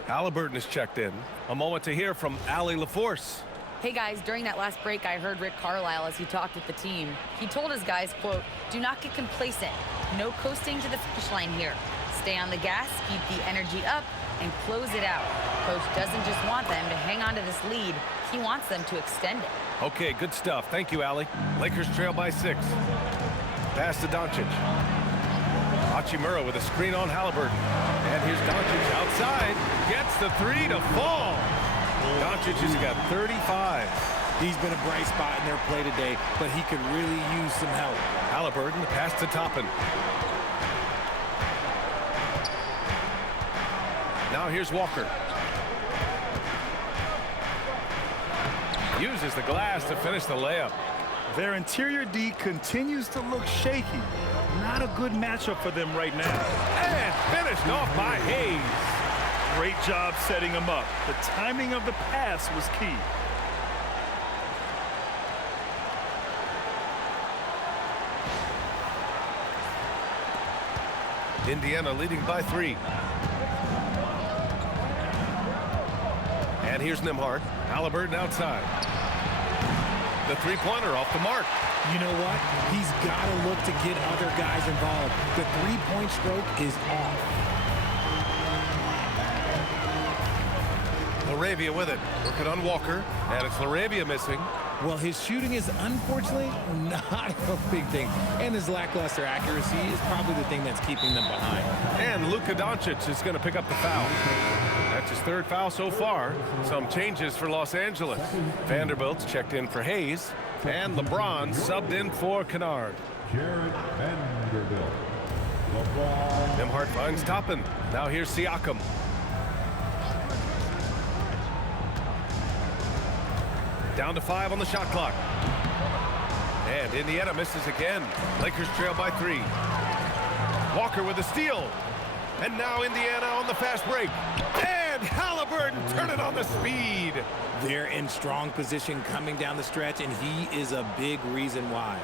Haliburton is checked in. A moment to hear from Allie LaForce. Hey guys, during that last break, I heard Rick Carlisle as he talked with the team. He told his guys, quote, "Do not get complacent. No coasting to the finish line here. Stay on the gas, keep the energy up, and close it out." Coach doesn't just want them to hang on to this lead. He wants them to extend it. Okay, good stuff. Thank you, Allie. Lakers trail by 6. Pass to Doncic. Hachimura with a screen on Haliburton. And here's Doncic outside. Gets the 3 to fall. Doncic has got 35. He's been a bright spot in their play today, but he could really use some help. Haliburton, the pass to Toppin. Now here's Walker. Uses the glass to finish the layup. Their interior D continues to look shaky. Not a good matchup for them right now. And finished off by Hayes. Great job setting him up. The timing of the pass was key. Indiana leading by 3. And here's Nembhard. Haliburton outside. the three-pointer off the mark. You know what? He's got to look to get other guys involved. The three-point stroke is off. LaRavia with it. Working on Walker, and it's LaRavia missing. Well, his shooting is unfortunately not a big thing, and his lackluster accuracy is probably the thing that's keeping them behind. And Luka Dončić is going to pick up the foul. That's his third foul so far. Some changes for Los Angeles. Vanderbilt's checked in for Hayes, and LeBron subbed in for Kennard. Jared Vanderbilt. LeBron. Nembhard finds Toppin. Now here's Siakam. Down to 5 on the shot clock. And Indiana misses again. Lakers trail by 3. Walker with the steal. And now Indiana on the fast break. And Haliburton turn it on the speed. They're in strong position coming down the stretch, and he is a big reason why.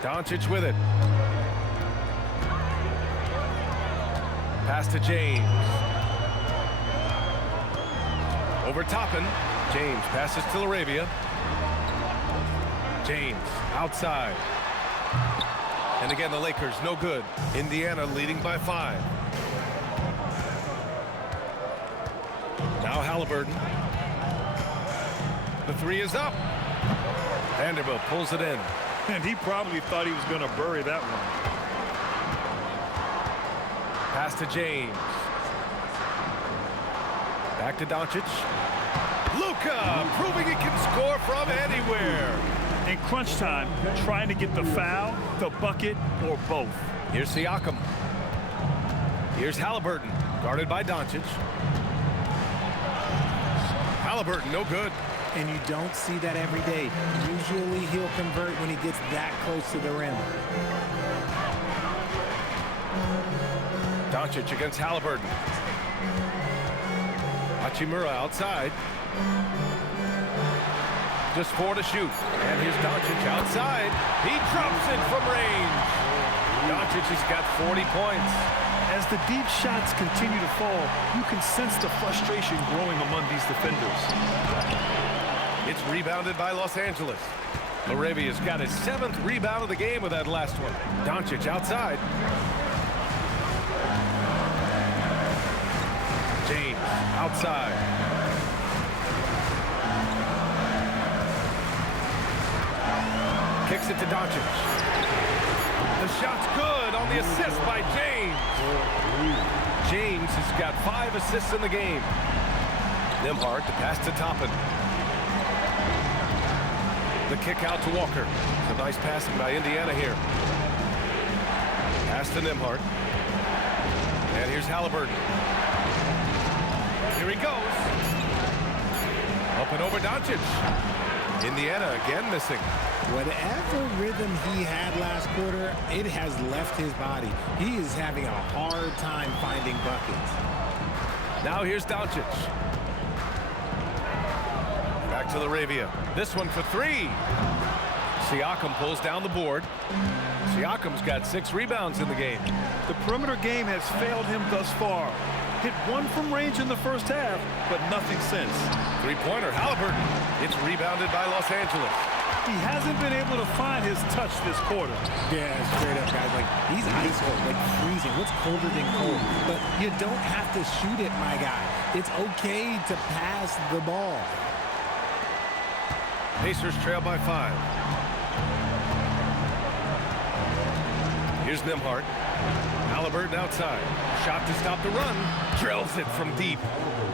Doncic with it. Pass to James. Over Toppin. James passes to LaRavia. James outside. And again, the Lakers no good. Indiana leading by 5. Now Haliburton. The 3 is up. Vanderbilt pulls it in. And he probably thought he was going to bury that one. Pass to James. Back to Doncic. Luka proving he can score from anywhere. In crunch time, trying to get the foul, the bucket, or both. Here's Siakam. Here's Haliburton, guarded by Doncic. Haliburton, no good. And you don't see that every day. Usually he'll convert when he gets that close to the rim. Doncic against Haliburton. Hachimura outside. Just 4 to shoot. And here's Doncic outside. He drops it from range. Doncic has got 40 points. As the deep shots continue to fall, you can sense the frustration growing among these defenders. It's rebounded by Los Angeles. LaRavia's got his 7th rebound of the game with that last one. Doncic outside. James outside. Kicks it to Doncic. The shot's good on the assist by James. James has got 5 assists in the game. Nembhard to pass to Toppin. The kick out to Walker. It's a nice passing by Indiana here. Pass to Nembhard. And here's Haliburton. Here he goes. Up and over Doncic. Indiana again missing. Whatever rhythm he had last quarter, it has left his body. He is having a hard time finding buckets. Now here's Doncic. Back to LaRavia. This one for 3. Siakam pulls down the board. Siakam's got 6 rebounds in the game. The perimeter game has failed him thus far. Hit 1 from range in the first half, but nothing since. Three-pointer, Haliburton. It's rebounded by Los Angeles. He hasn't been able to find his touch this quarter. Yeah, straight up, guys. Like, he's ice cold, like freezing. What's colder than cold? But you don't have to shoot it, my guy. It's okay to pass the ball. Pacers trail by 5. Here's Nembhard. Haliburton outside. Shot to stop the run. Drills it from deep.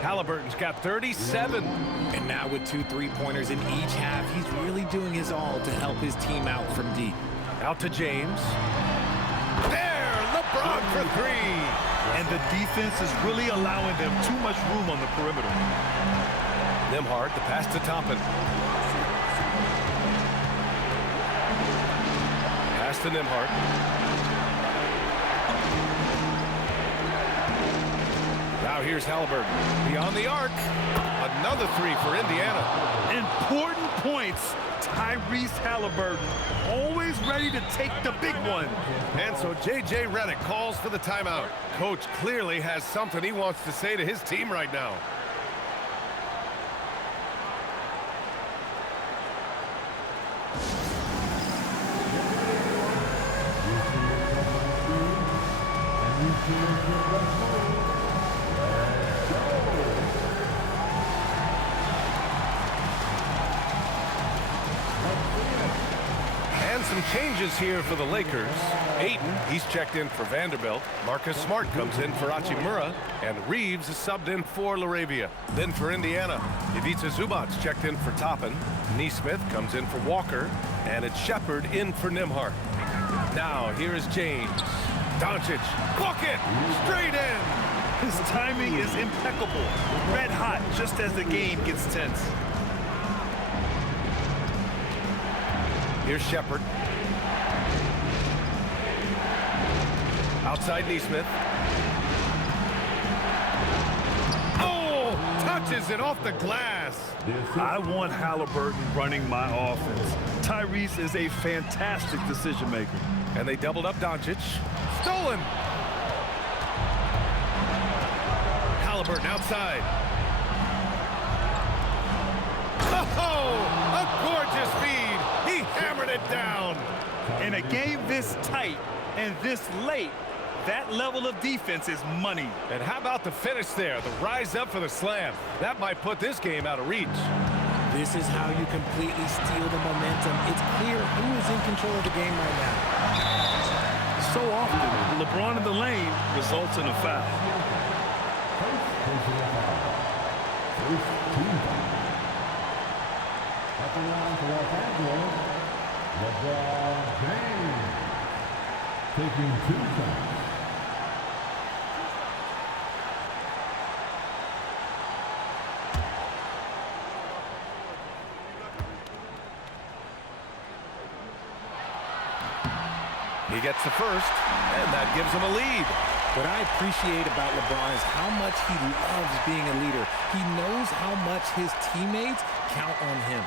Haliburton's got 37. And now with 2 3-pointers in each half, he's really doing his all to help his team out from deep. Out to James. There, LeBron for 3. And the defense is really allowing them too much room on the perimeter. Nembhard, the pass to Toppin. Pass to Nembhard. Now here's Haliburton. Beyond the arc. Another 3 for Indiana. Important points. Tyrese Haliburton, always ready to take the big one. And so J.J. Redick calls for the timeout. Coach clearly has something he wants to say to his team right now. And some changes here for the Lakers. Ayton, he's checked in for Vanderbilt. Marcus Smart comes in for Hachimura. And Reaves is subbed in for LaRavia. Then for Indiana, Ivica Zubac checked in for Toppin. Neesmith comes in for Walker. And it's Shepard in for Nimhart. Now, here is James. Doncic, bucket, straight in. His timing is impeccable. Red hot just as the game gets tense. Here's Shepard. Outside Neesmith. Oh, touches it off the glass. I want Haliburton running my offense. Tyrese is a fantastic decision maker. And they doubled up Doncic. Stolen. Haliburton outside. Oh, a gorgeous feed. He hammered it down. In a game this tight and this late, that level of defense is money. And how about the finish there? The rise up for the slam. That might put this game out of reach. This is how you completely steal the momentum. It's clear who is in control of the game right now. So often, LeBron in the lane results in a foul. At the line for Los Angeles, LeBron James taking 2 shots. He gets the first, and that gives him a lead. What I appreciate about LeBron is how much he loves being a leader. He knows how much his teammates count on him.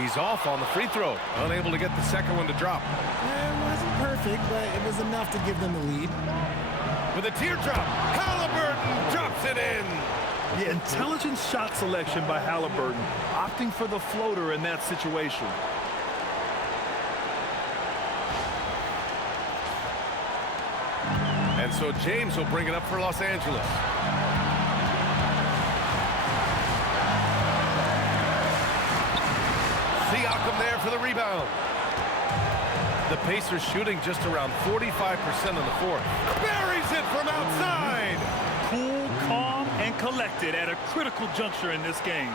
He's off on the free throw, unable to get the second one to drop. It wasn't perfect, but it was enough to give them the lead. With a teardrop, Haliburton drops it in. Yeah, intelligent shot selection by Haliburton, opting for the floater in that situation. And so James will bring it up for Los Angeles. Siakam there for the rebound. The Pacers shooting just around 45% in the fourth. Buries it from outside. Cool, calm, and collected at a critical juncture in this game.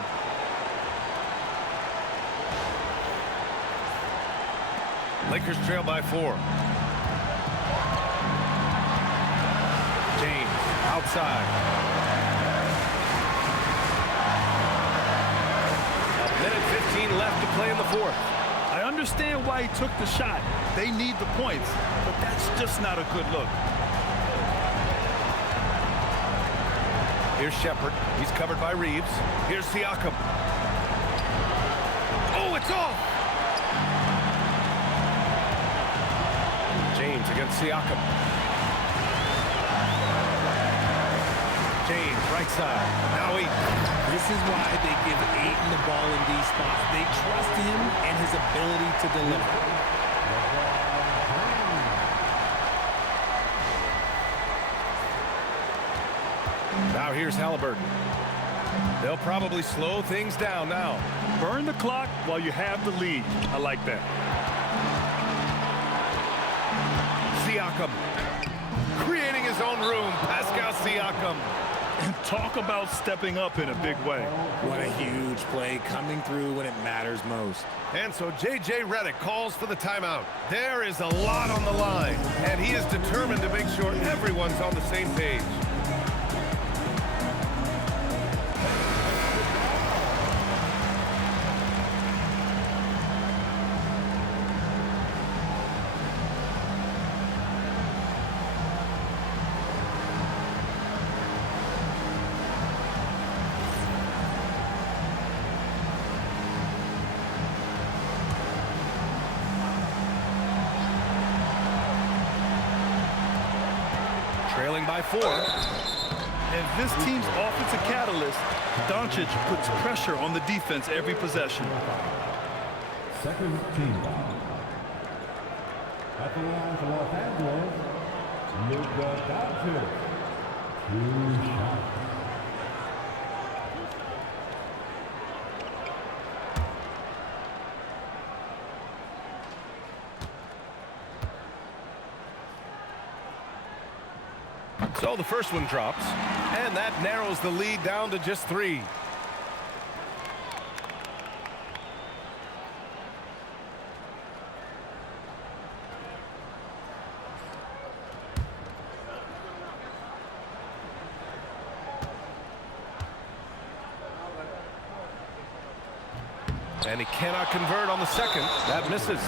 Lakers trail by 4. James outside. A minute 15 left to play in the fourth. I understand why he took the shot. They need the points, but that's just not a good look. Here's Shepard. He's covered by Reaves. Here's Siakam. Oh, it's off! James against Siakam. James, right side. Now Ayton. This is why they give Ayton the ball in these spots. They trust him and his ability to deliver. Now here's Haliburton. They'll probably slow things down now. Burn the clock while you have the lead. I like that. Siakam. Creating his own room. Pascal Siakam. And talk about stepping up in a big way. What a huge play, coming through when it matters most. And so J.J. Redick calls for the timeout. There is a lot on the line, and he is determined to make sure everyone's on the same page. by 4. And this team's offensive catalyst, Doncic, puts pressure on the defense every possession. Second team foul. At the line for Los Angeles, Luka Dončić. 2 shots. So the first one drops, and that narrows the lead down to just 3. And he cannot convert on the second. That misses.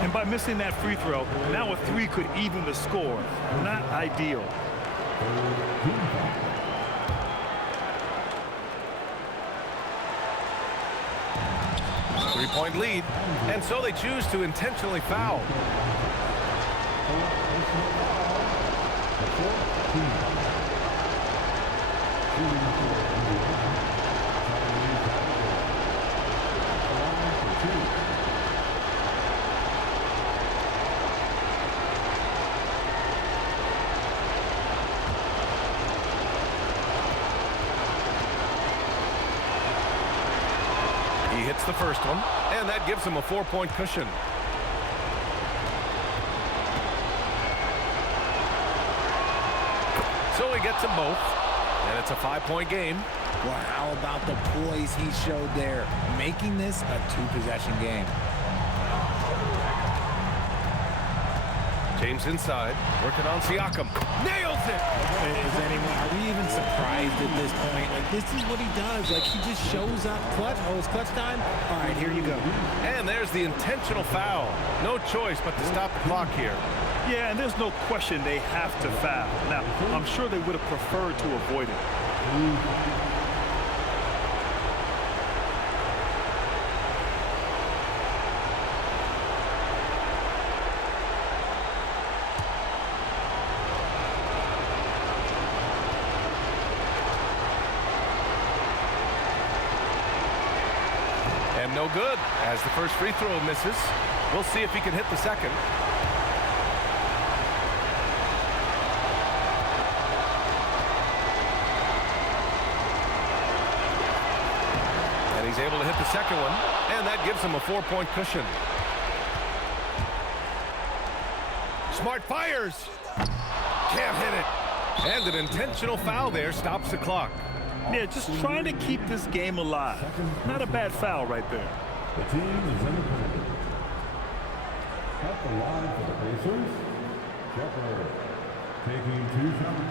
And by missing that free throw, now a 3 could even the score. Not ideal. 3-point lead, and so they choose to intentionally foul. He hits the first one, and that gives him a 4-point cushion. So he gets them both, and it's a 5-point game. Well, how about the poise he showed there, making this a 2-possession game. James inside, working on Siakam. Nails it! Are we even surprised at this point? Like, this is what he does. Like, he just shows up. Clutch. Oh, it's clutch time? All right, here you go. And there's the intentional foul. No choice but to stop the clock here. Yeah, and there's no question they have to foul. Now, I'm sure they would have preferred to avoid it. No good, as the first free throw misses. We'll see if he can hit the second. And he's able to hit the second one, and that gives him a 4-point cushion. Smart fires. Can't hit it. And an intentional foul there stops the clock. Yeah, just trying to keep this game alive. Not a bad foul right there. The team is in the penalty. At the line for the Pacers, Shepherd taking 2 shots.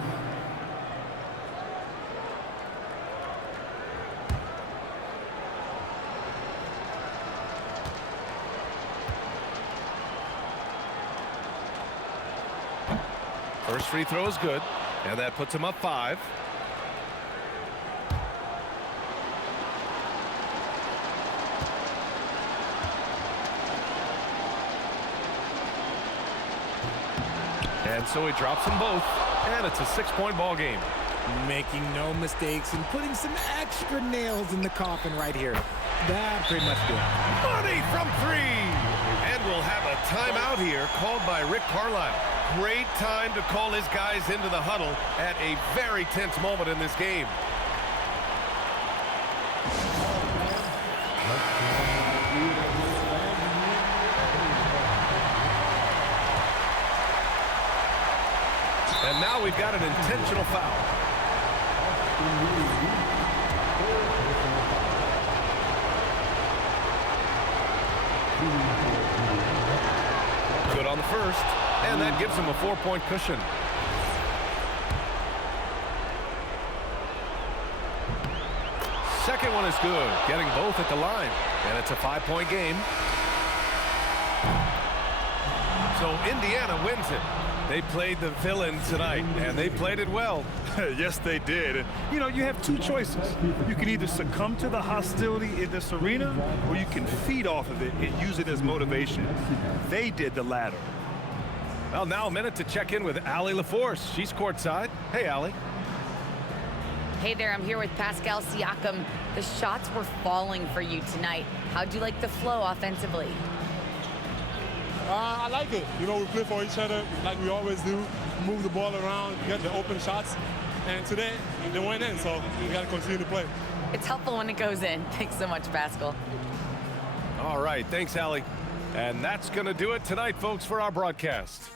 First free throw is good, and that puts him up 5. And so he drops them both, and it's a 6-point ball game. Making no mistakes and putting some extra nails in the coffin right here. That pretty much did. Money from 3! And we'll have a timeout here called by Rick Carlisle. Great time to call his guys into the huddle at a very tense moment in this game. And now we've got an intentional foul. Good on the first, and that gives him a 4-point cushion. Second one is good, getting both at the line, and it's a 5-point game. So Indiana wins it. They played the villain tonight, and they played it well. Yes, they did. And, you know, you have 2 choices. You can either succumb to the hostility in this arena, or you can feed off of it and use it as motivation. They did the latter. Well, now a minute to check in with Allie LaForce. She's courtside. Hey, Allie. Hey there, I'm here with Pascal Siakam. The shots were falling for you tonight. How'd you like the flow offensively? I like it. You know, we play for each other like we always do. Move the ball around, get the open shots. And today, they went in, so we got to continue to play. It's helpful when it goes in. Thanks so much, Pascal. All right, thanks, Allie. And that's going to do it tonight, folks, for our broadcast.